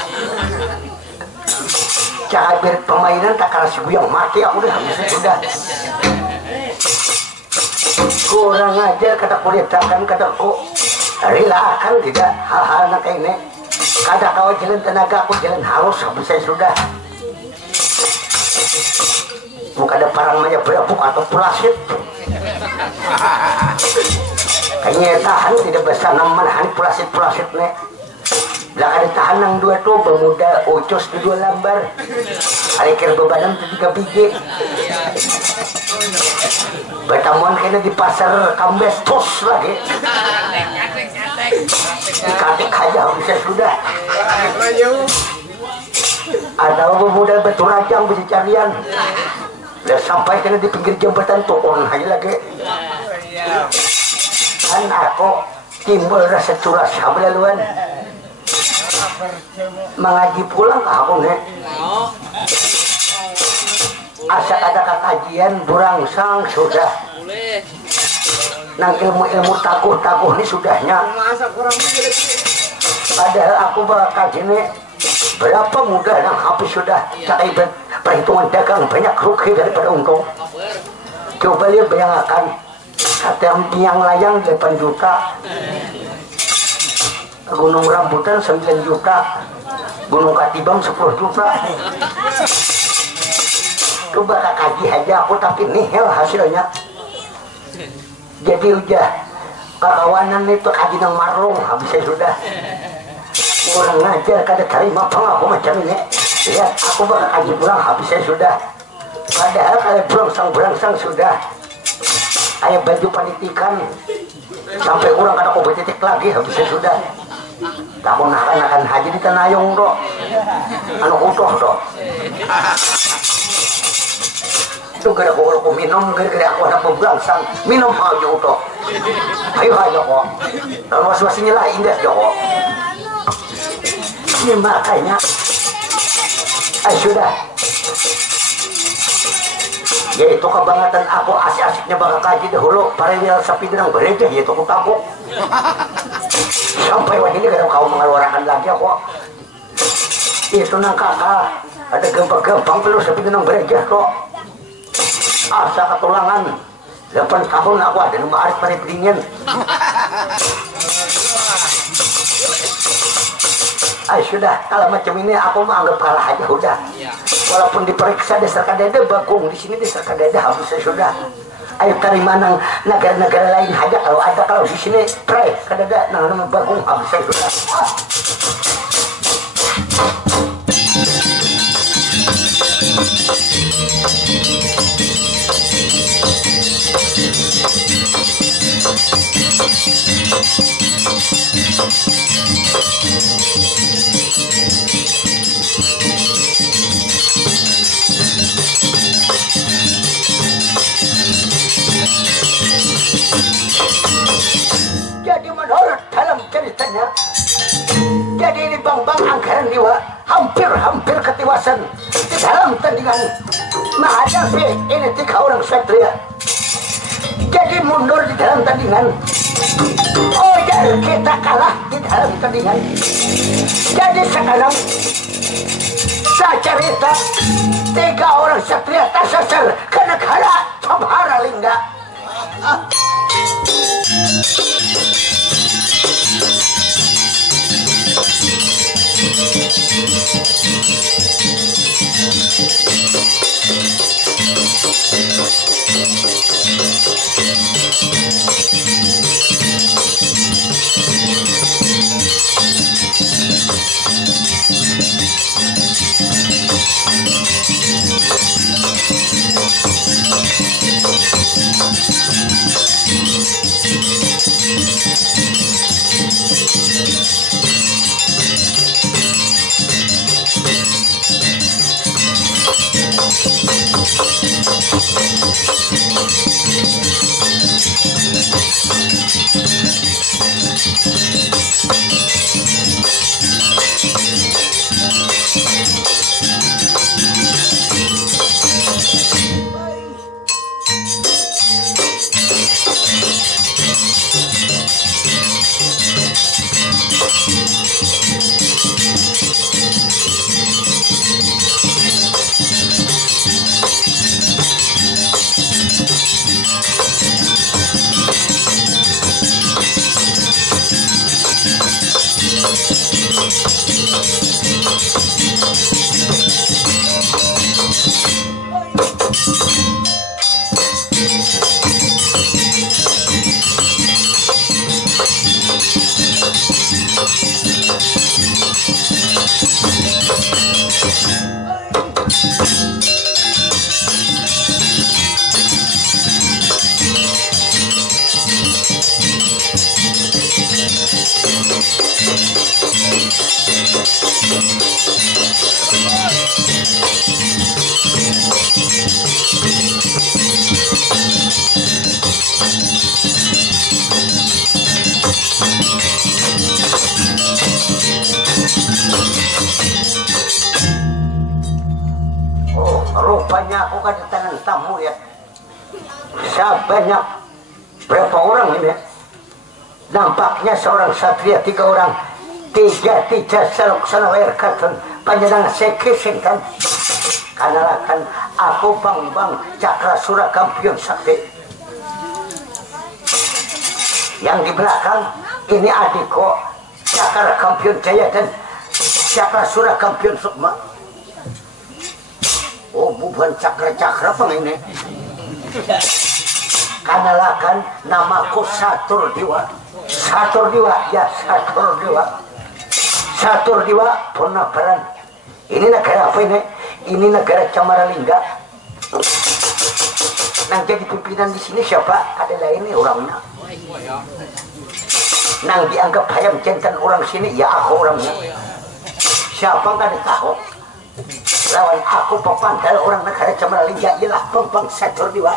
Cara berpermainan tak kalah yang mati aku udah habis sudah. Kurang ajar kata kulitakan kataku. Relakan tidak hal-hal nak ini. Kada kau jalan tenaga aku jalan halus habis saya sudah. Bukan ada parang maya berapuk atau pelasit. Kayaknya tahan tidak bisa naman pelasit nih. Bila ada tahan yang dua tuh pemuda ucus di dua lambar. Alikir bebanan itu 3 biji. Bertamuan kena di pasar Kambes tos lagi. Dikatik aja bisa sudah. Ada pemuda betul rajang bisa carian. Udah sampai kena di pinggir jembatan tukun aja lagi. Kan aku timbul rasa curas hablaluan. Mengaji pulang ke aku nih. Asal ada kajian burangsang sudah. Nang ilmu takuh ini sudahnya. Padahal aku bakal ini berapa muda yang habis sudah cakai perhitungan dagang banyak rugi daripada untung. Coba lihat bayangkan kata yang layang 8 juta. Gunung Rambutan 9 juta, Gunung Katibang 10 juta. Coba kaji aja aku tapi nihil hasilnya. Jadi udah kawanan itu kaji nang marlong habis saya sudah. Kurang ngajar kada terima pengaku macam ini. Lihat aku bakal kaji pulang habis saya sudah. Padahal kalau berangsang sudah. Ayah baju panitikan sampai kurang kada aku bertitik lagi habis saya sudah. Takut akan haji di Tanayong do, anu utuh do. Itu gara aku minum, gara aku ada pembelangsang minum aja utuh. Ayo aja kok, kalau was-wasnya lah indah kok. Ini makanya, sudah. Yaitu kebangetan aku asik-asiknya bakal kaji dahulu parewil sapi dengan bereja yaitu aku tabuk. Sampai waktu ini kadang kau mengeluarkan lagi kok. Itu nang kakak ada gempa-gempang terus sapi dengan bereja kok. Asa ketulangan 8 tahun aku ada nomor arif pada dingin. Sudah kalau macam ini aku mau anggap kalah aja udah. Walaupun diperiksa dasar kadada bagong di sini dasar kadada habis sudah. Ayo cari mana negara-negara lain aja kalau di sini try kadada nama bagong habis sudah. Jadi menurut dalam ceritanya, jadi ini Bang Anggaran Dewa hampir ketiwasan di dalam tandingan menghadapi ini 3 orang satria. Jadi mundur di dalam tandingan. Oh ya, kita kalah di dalam tandingan. Jadi sekarang saya cerita 3 orang satria tersasar ke negara Camaralingga. Rupanya aku kedatangan tamu ya. Sebanyak berapa orang ini? Nampaknya seorang satria 3 orang. 3 saluk sanawir katan panjenengan sekisingkan. Karena kan aku Bang Cakra Sura Kampion Sakti. Yang di belakang ini adikku Cakra Kampion Jaya dan Cakra Sura Kampion Sukma. Oh, bukan Cakra apa ini? Karena kan namaku Satur Dewa ya, Satur Dewa Punabaran. Ini negara apa ini? Ini negara Camaralingga. Nang jadi pimpinan di sini siapa? Adalah ini orangnya. Nang dianggap hayam jantan orang sini, ya aku orangnya. Siapa nggak tahu? Lawan aku pepandal orang negara Camaralingga ialah Bang Satur Dewa.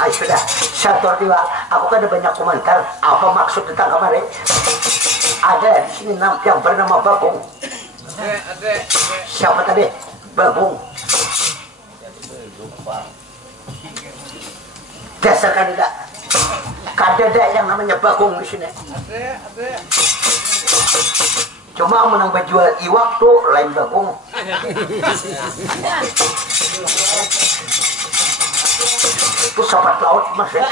Ayo sudah, Satur Dewa, aku kan ada banyak komentar. Apa maksud tentang kemarin? Ada di sini yang bernama Bagong. Siapa tadi? Bagong. Dasar kandidat. Kadada yang namanya Bagong di sini. Cuma menang berjual iwak tuh lain Bagong. Itu sobat laut mas ya.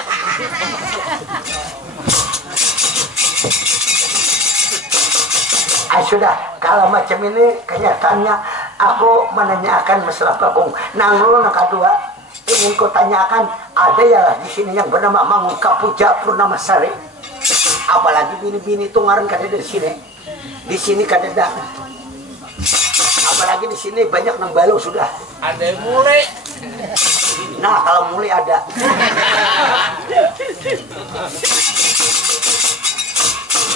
Sudah, kalau macam ini kenyataannya aku menanyakan masalah Bagong. Nang lu nak kedua ingin ku tanyakan, ada ya lah di sini yang bernama Mangun Kapuja Purnamasari. Apalagi bini-bini tungaran kada dari sini. Di sini kada ada. Apalagi di sini banyak nang balu sudah. Ada mule. Nah, kalau muli ada.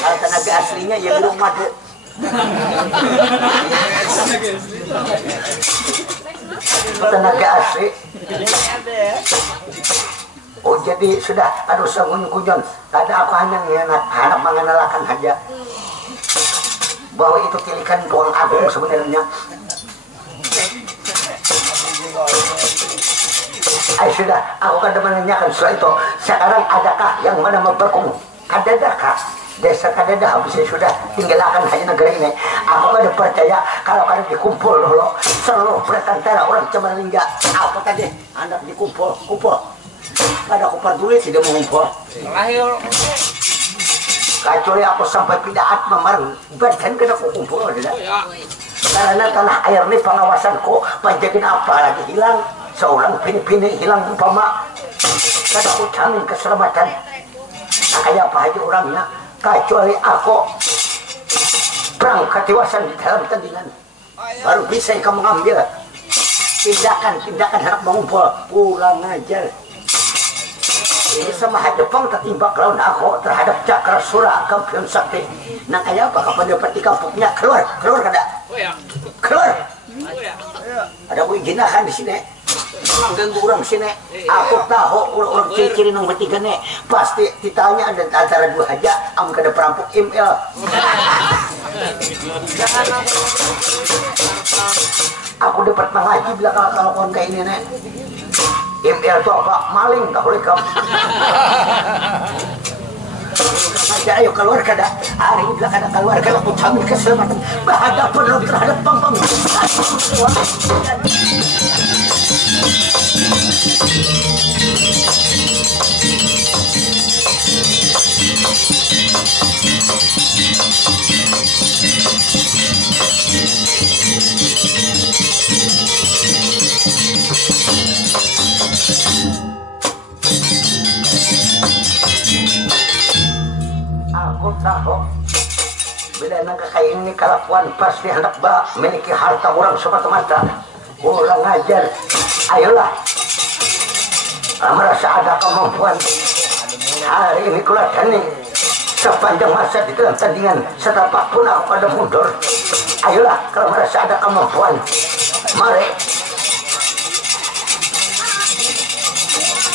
tenaga aslinya ya burung madu. Tenaga asli. Oh jadi sudah aduh sangun-kunyon. Ada aku hanya anak mengenalkan aja bahwa itu tilikan Tuang Agung sebenarnya. Sudah, aku kan menanyakan soal itu. Sekarang adakah yang mana berkumpul? Adakah desa Kadada habis sudah tinggalkan hanya negara ini? Aku kan percaya kalau ada dikumpul dulu seluruh pertantara orang Cembalingga. Apa tadi? Anak dikumpul, kumpul. Kada aku peduli tidak mengumpul. Kecuali aku sampai pidaat memarung badan kena aku kumpul tidak? Karena tanah air ini pengawasanku panjangin apa lagi hilang. Seorang pini-pini hilang umpama kada aku jamin keselamatan. Nah kayak apa aja orangnya kecuali aku berangkat dewasa di dalam tandingan baru bisa kamu mengambil tindakan anak mengumpul. Kurang ajar. Ini sama Jepang tertimpa lawan aku terhadap Cakra Sura Kampion Sakti. Nah kayak apa kapan dapat di kampungnya keluar kada? Keluar. Ada aku izinakan di sini. Mengganggu orang sini. Aku tahu orang ciri-ciri yang bertiga nih pasti ditanya ada antara dua aja. Am kada perampok email. Aku dapat mengaji bila kalau kayak ini nih. ML itu apa? Maling tak boleh kamu. Aja ayo keluar kada. Hari ini bila kada keluar kada aku jamin keselamatan berhadapan lo terhadap pang-pang. Aku tahu bila nang kakain ini kelakuan pasti hendak memiliki harta orang semata-mata. Kurang ajar. Ayolah, merasa ada kemampuan hari ini kelihatan nih sepanjang masa di dalam tandingan setapak pun aku pada mundur. Ayolah, kalau merasa ada kemampuan, mari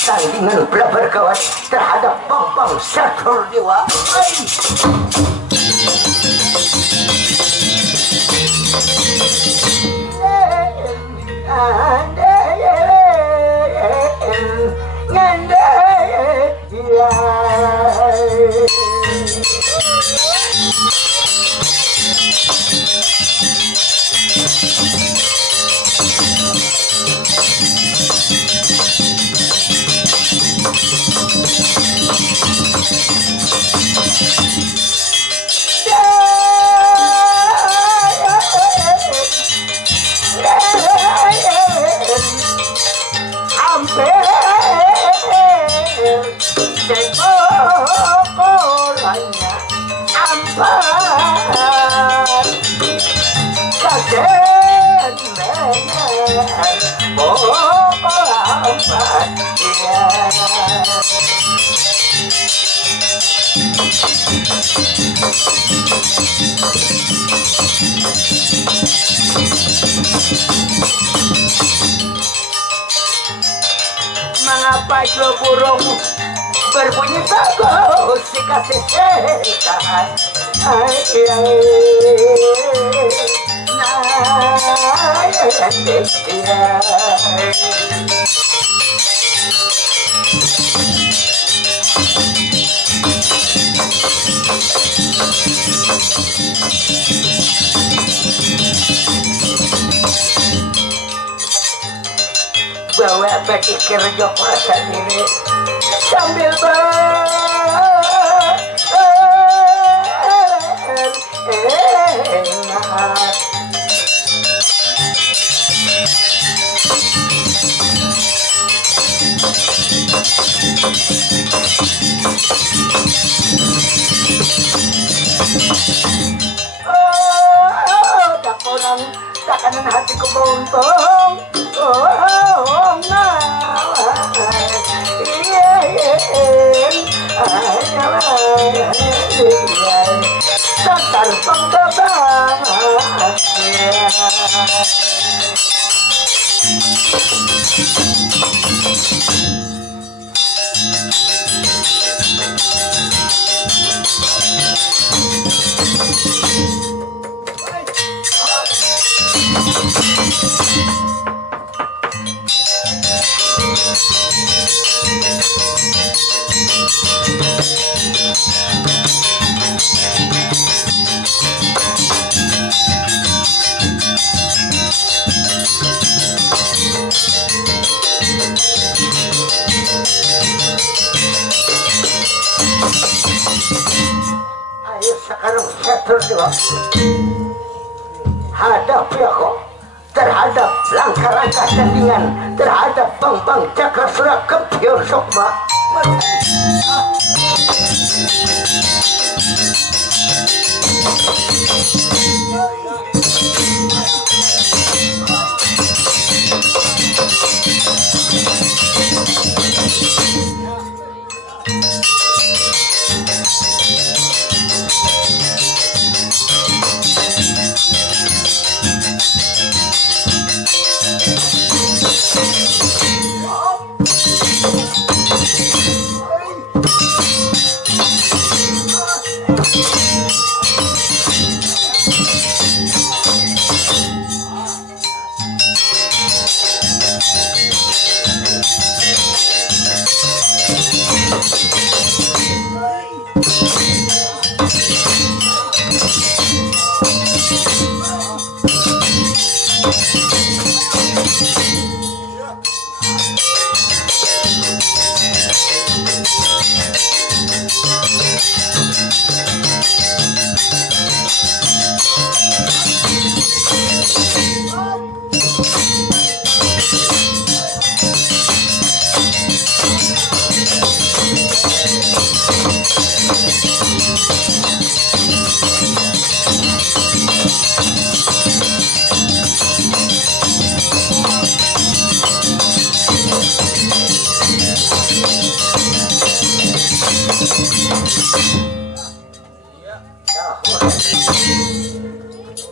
tandingan belah berkawan terhadap pang-pang Satur Dewa. Mengapa itu burung berbunyi bagus dikasih sekat? Bawa berpikir jok rasa diri sambil tak orang tak kanan hatiku beruntung. dengan penggebangannya. Ayo sekarang saya berdua hadapi aku terhadap langkah-langkah tandingan, terhadap bang-bang cakra surat kempion sukma.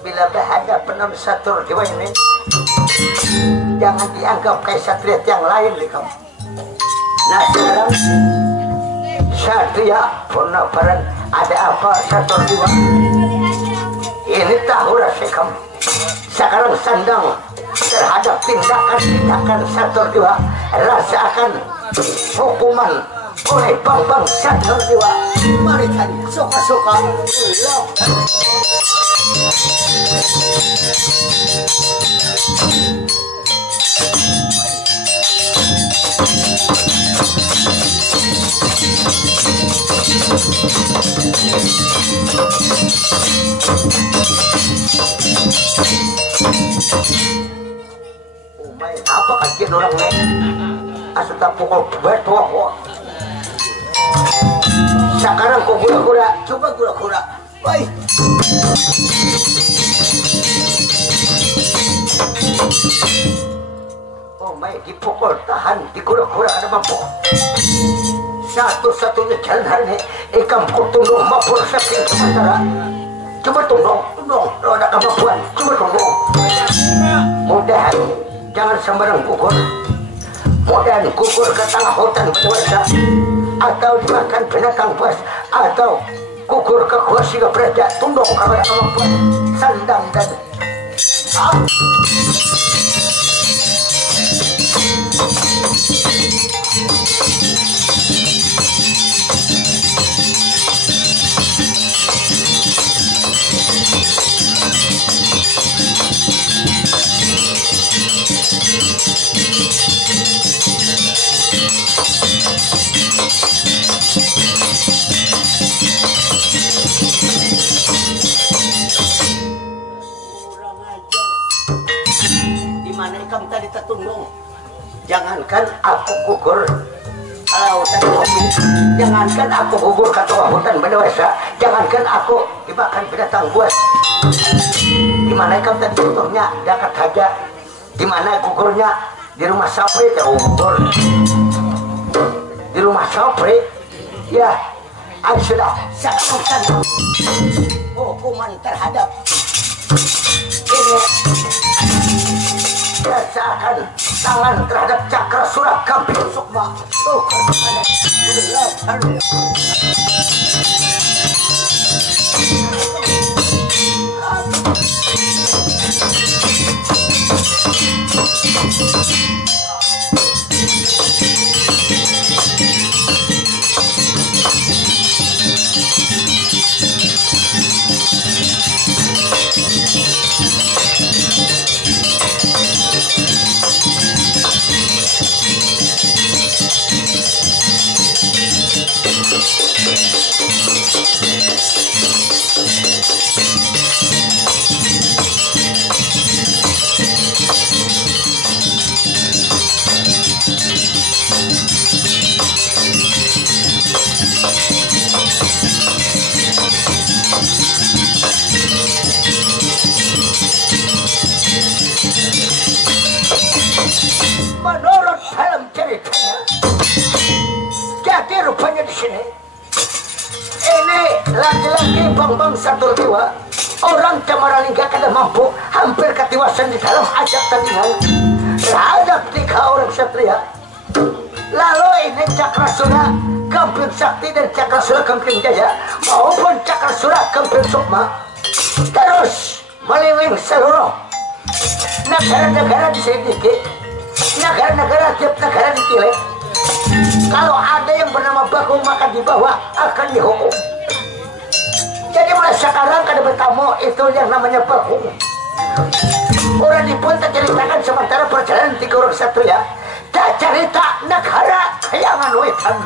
Bila berhadapan dengan Satur Dewa ini, jangan dianggap kayak satria yang lain nih kamu. Nah sekarang Satria Purnabaran, ada apa Satur Dewa? Ini tahu rasa kamu. Sekarang sandang terhadap tindakan-tindakan Satur Dewa, rasakan hukuman oleh bang-bang Satur Dewa. Mari tadi suka-suka apa kajian orang nih? Asal tak pukul betul kok. Sekarang kok gura-gura, coba gura-gura. Baik. Oh my, dipukul, tahan, digura-gura ada mampu. Satu-satunya jalan hari ini, ikam tunduk mapur saking sementara. Coba tunduk, kalau ada kemampuan, coba tunduk. Mudahan, jangan sembarang gugur. Mudahan gugur ke tengah hutan berwarsa, atau dimakan binatang buas, atau gugur ke kursi ke berada. Tunduk kalau ada kemampuan, sandang dan dimana ikam tadi tertundung. Jangankan aku gugur lautan kopi, jangankan aku gugur ke tengah hutan berdewasa, jangankan aku dimakan binatang buas. Dimana ikam tadi tutupnya dekat saja. Dimana gugurnya di rumah Sapri, jauh gugur di rumah Sapri. Ya, sudah saya lakukan hukuman terhadap ini berdasarkan tangan terhadap cakra surat Gampil Sukma. Tuh kepada menurut dalam ceritanya, jadi rupanya di sini ini laki-laki Bambang Saturdewa, orang Camaralingga kada mampu, hampir ketiwasan di dalam ajak tandingan terhadap 3 orang satria. Lalu ini Cakrasura Gampil Sakti dan Cakrasura Gampil Jaya maupun Cakrasura Gampil Sukma terus meliling seluruh negara-negara di sini, negara-negara tiap negara dipilih. Kalau ada yang bernama Bagong maka dibawa akan dihukum. Jadi mulai sekarang kada bertamu itu yang namanya berhukum. Orang dipun tak ceritakan sementara perjalanan 3 orang satria. Tak cerita negara Kayangan Wetan.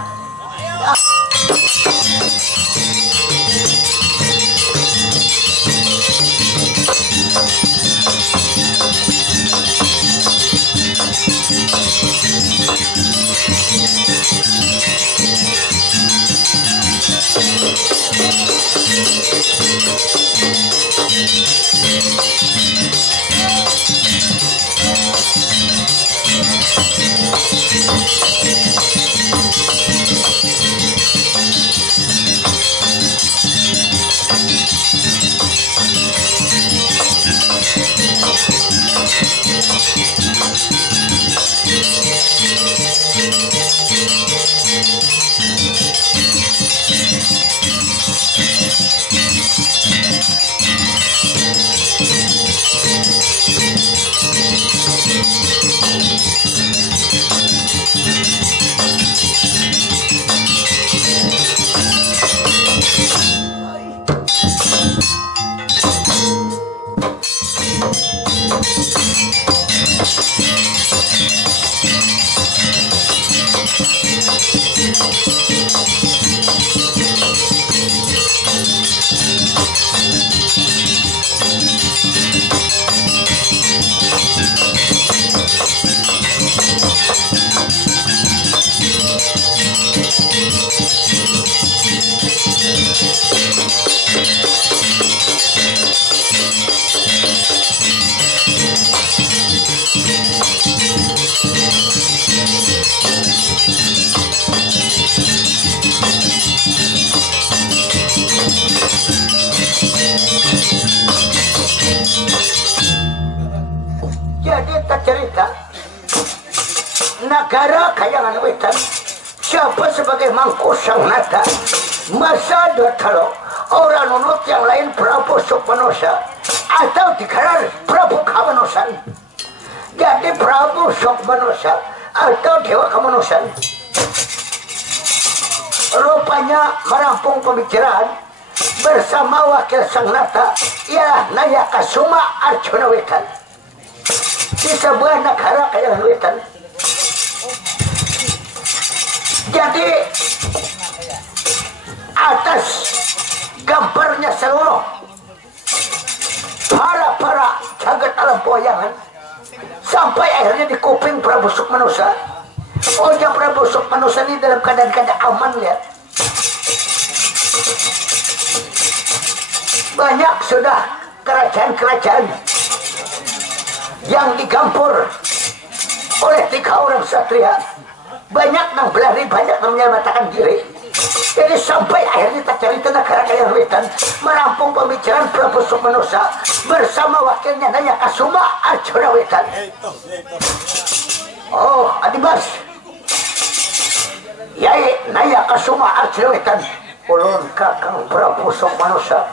Negara Kayangan Wetan siapa sebagai mangku sang nada masa datalo orang nunut yang lain Prabu Sukmanosa atau dikarar Prabu Kamanosan. Jadi Prabu Sukmanosa atau Dewa Kamanosan rupanya merampung pembicaraan bersama wakil sang nada ialah Nayakasuma Arjuna Wetan di sebuah negara Kayangan Wetan. Jadi atas gambarnya seluruh para jagat alam poyangan sampai akhirnya di kuping Prabu Sukmanosa. Oh ya, Prabu Sukmanosa ini dalam keadaan aman, lihat. Banyak sudah kerajaan-kerajaan yang digampur oleh 3 orang satria. Banyak yang berlari, banyak yang menyelamatkan diri. Jadi sampai akhirnya tercerita negara Kayan Wetan merampung pembicaraan Prabu Sukmanusa bersama wakilnya Naya Kasuma Arjuna Wetan. Oh, Adibas. Yai Naya Kasuma Arjuna Wetan. Ulun Kakang Prabu Sukmanusa.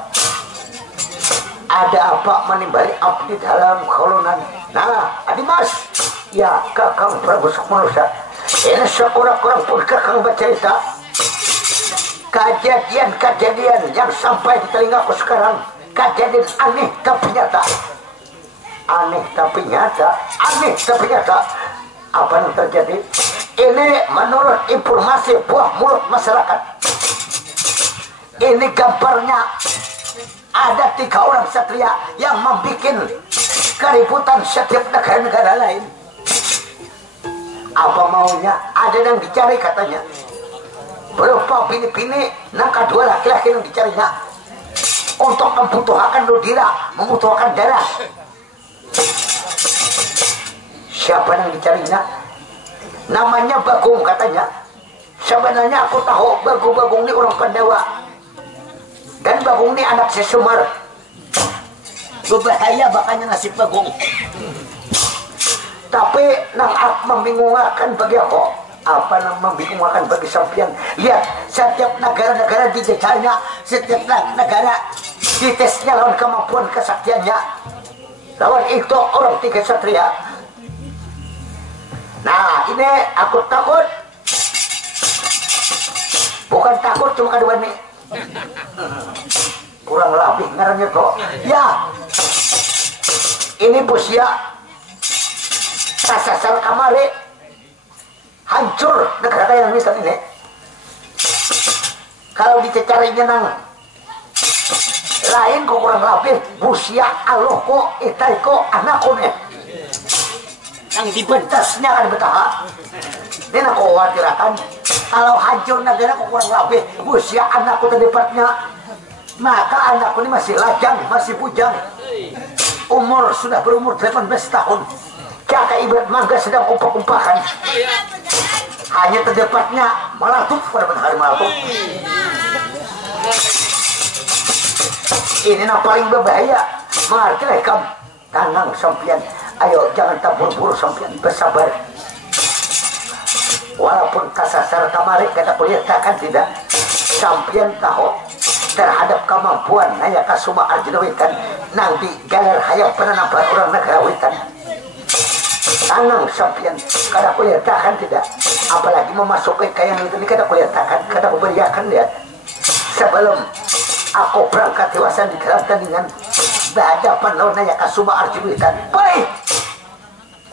Ada apa menimbali abdi dalam kolonan? Nah, Adibas. Ya, Kakang Prabu Sukmanusa. Ini sekurang-kurang pun Kakang bercerita kejadian-kejadian yang sampai di telingaku sekarang. Kejadian aneh tapi nyata. Aneh tapi nyata. Aneh tapi nyata. Apa yang terjadi? Ini menurut informasi buah mulut masyarakat. Ini gambarnya ada 3 orang satria yang membuat keributan setiap negara-negara lain. Apa maunya? Ada yang dicari katanya. Berupa bini-bini, nah kedua laki-laki yang dicarinya untuk membutuhkan ludira, membutuhkan darah. Siapa yang dicarinya? Namanya Bagong katanya. Sebenarnya aku tahu Bagong ini orang Pandawa. Dan Bagong ini anak si Sumar. Berbahaya bakanya nasib Bagong. Tapi nang membingungkan bagi aku. Apa yang membingungkan bagi sampian? Lihat, setiap negara-negara dijajahnya, setiap negara ditesnya lawan kemampuan kesaktiannya. Lawan itu orang 3 satria. Nah, ini aku takut. Bukan takut, cuma kedua nih. Kurang lebih ngarannya kok. Ya, ini Busia. Sasar kamari. Hancur negara Kayan Wetan ini. Kalau dicarinya nang lain kok kurang lebih Busia aloko itaiko anakone yang dibentasnya kan betah. Ini aku khawatirakan kalau hancur negara kok kurang lebih Busia anakku terdepatnya, maka anakku ini masih lajang, masih bujang, umur sudah berumur 18 tahun. Kakak ibarat mangga sedang umpak-umpakan. Hanya terdepatnya melatuk pada hari melatuk. Ini yang paling berbahaya. Mengerti rekam. Tanang sampian. Ayo jangan tabur-buru sampian. Bersabar. Walaupun kasasar kamari kata kulihat takkan tidak. Sampian tahu terhadap kemampuan Naya Kasuma Arjuna Wetan. Nanti galer hayang pernah nampak orang negara Wetan. Tanang sampian kada kelihatan tidak, apalagi memasuki Kayan Wetan ini kada kelihatan, kada kuberiakan lihat. Sebelum aku berangkat dewasa di dalam tandingan berhadapan lawan Naya Kasuma Arjuna Wetan. Baik,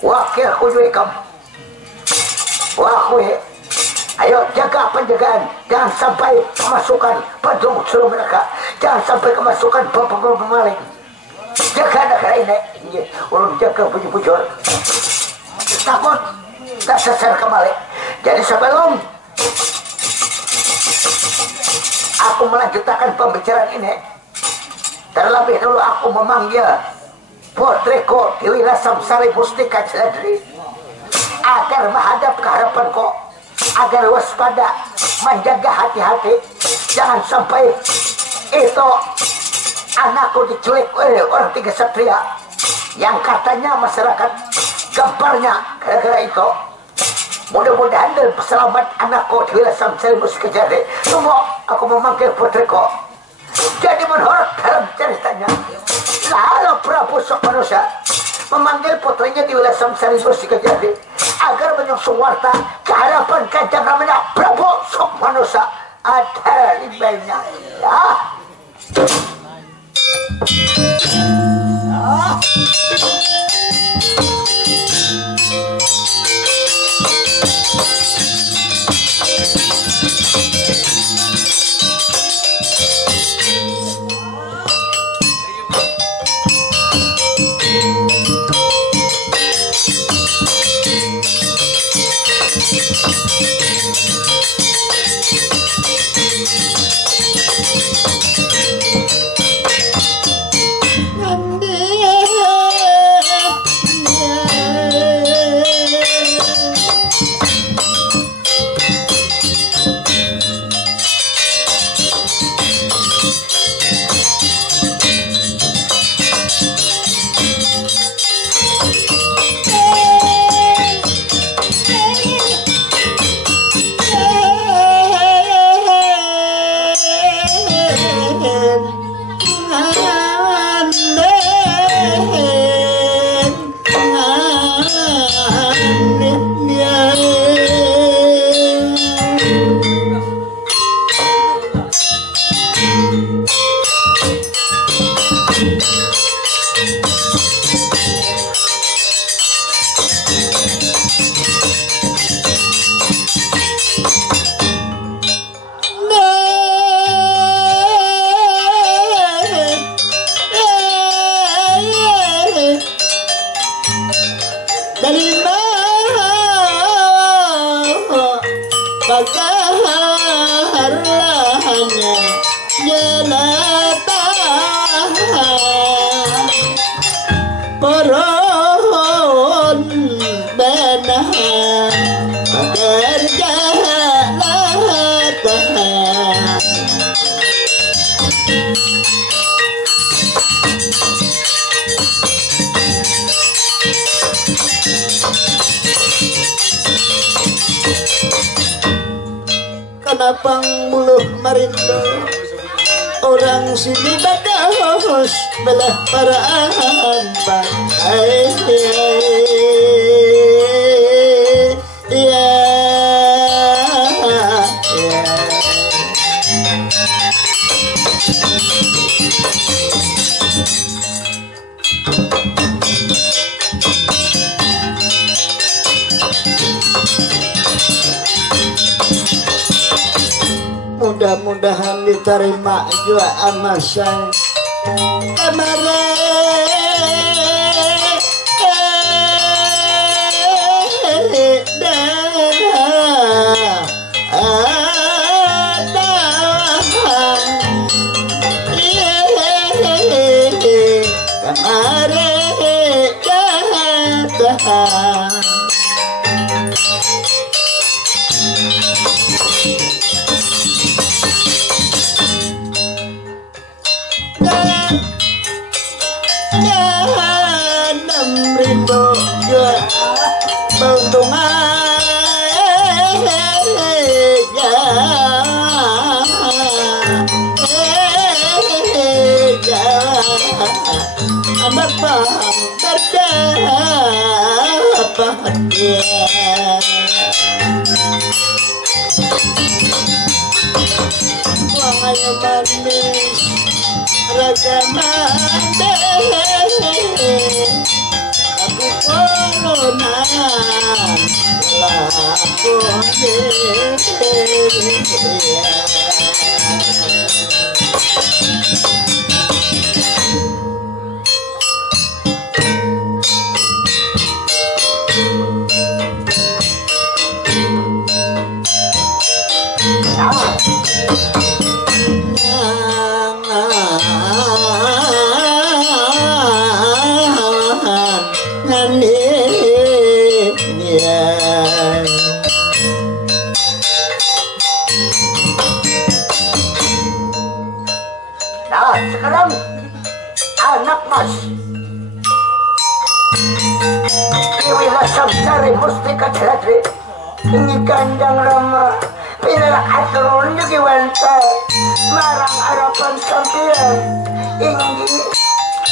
wakil aku juga wakil. Ayo jaga penjagaan, jangan sampai kemasukan padung suruh mereka, jangan sampai kemasukan bapak-bapak maling. Jaga negara ini, ulun jaga bujur-bujur. Takut tak sesar kembali. Jadi sebelum aku melanjutkan pembicaraan ini, terlebih dulu aku memanggil putriku Dewi Lasamsari Mustika Jeladri agar menghadap ke hadapanku, agar waspada, menjaga hati-hati, jangan sampai itu anakku diculik oleh orang 3 satria yang katanya masyarakat gambarnya gara-gara itu. Mudah-mudahan dan selamat anakku di wilayah Samsari Mustika Jeladri. Tunggu, aku memanggil putriku. Jadi menurut dalam ceritanya, lalu Prabu Sukmanusa memanggil putrinya di wilayah Samsari Mustika Jeladri agar menyusun warta ke hadapan kanjeng namanya Prabu Sukmanusa. Ada limbahnya ya. pagkaharlahnya jenata poron benahan pekerja latahan kenapa muluh marindo orang sini bagus belah para hamba ya mudah-mudahan diterima juga amasan anak paham berdapat wahai manis raga manis aku corona lakon sekarang anak mas Dewilah samsari mustika celatri ini kandang rama pinalak aturun juga wanta marang harapan sampian ini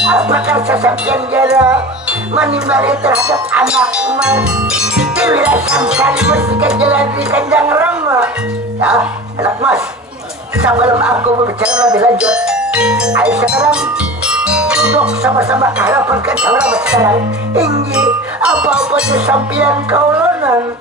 apakah sesampian jara menimbali terhadap anak mas Dewilah samsari mustika celatri kandang rama ya anak mas sebelum aku berbicara lebih lanjut ayo sekarang duduk sama-sama harapan ke cara sekarang inggi apa-apa sampian kaulonan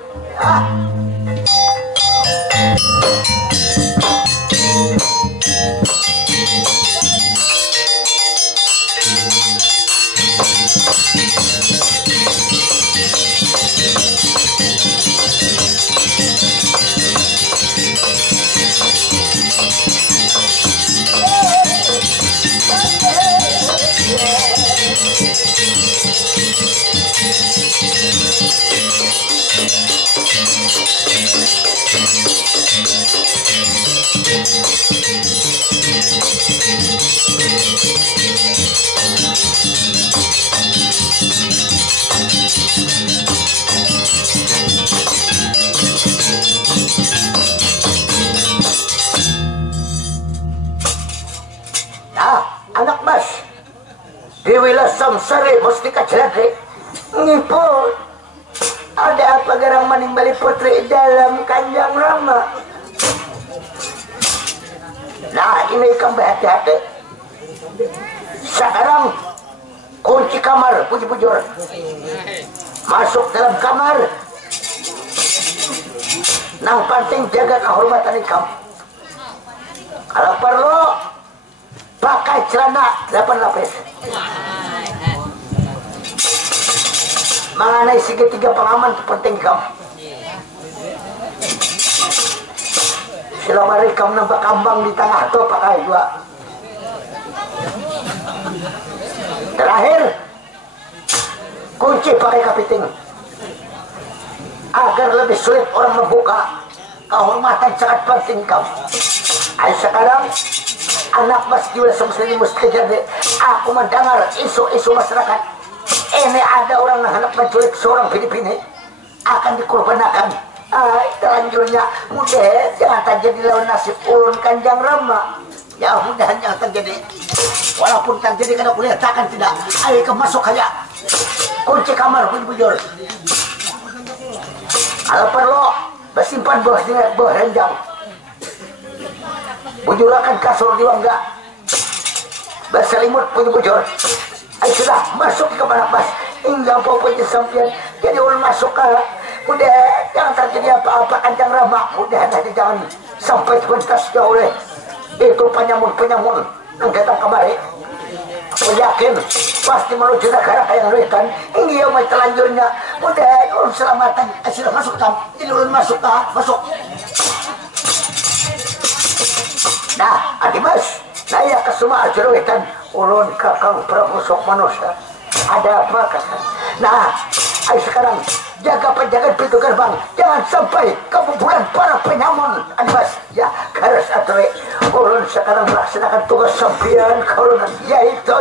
anak mas Dewilah samsari mustika celatri ngipul ada apa garang menimbali putri dalam kanjang rama nah ini kamu hati-hati sekarang kunci kamar puji-pujur masuk dalam kamar nang penting jaga kehormatan kamu kalau perlu pakai celana 8 lapis mengenai segitiga pengaman penting kamu sila mereka menambah kambang di tengah tuh pakai dua. Terakhir kunci pakai kepiting agar lebih sulit orang membuka. Kehormatan sangat penting kau. Sekarang anak mas juga semestinya mesti jadi. Aku mendengar isu-isu masyarakat ini ada orang hendak menculik seorang Filipina akan dikorbankan. Terlanjurnya mudah jangan terjadi lawan nasib ulun Kanjeng Rama. Ya mudah jangan terjadi. Walaupun terjadi karena kuliah takkan tidak. Ayo ke masuk aja. Kunci kamar bujur. Kalau perlu bersimpan buah renjang. Bujurakan kasur di wangga. Berselimut punya bujur. Ayo sudah masuk ke kamar Mas. Hingga pokoknya sampian. Jadi ulun masuk ke. Mudah jangan terjadi apa-apa Kanjeng Rama. Mudah nanti jangan sampai tuntasnya oleh itu penyamun-penyamun yang datang kemari. Aku yakin pasti menuju negara yang rekan. Ini yang mau telanjurnya. Mudah ulun selamatan. Sudah masuk kam. Ini ulun masuk kah? Masuk. Nah, Adimas, naya ke semua ajaruitan ulun kakang Prabu Sukmanusa. Ada apa kakak? Nah, ayo sekarang jaga penjagaan pintu gerbang. Jangan sampai kebobolan para penyamun. Adimas, ya harus atuh. Ulun sekarang melaksanakan tugas sampian kaulan. Yaitu.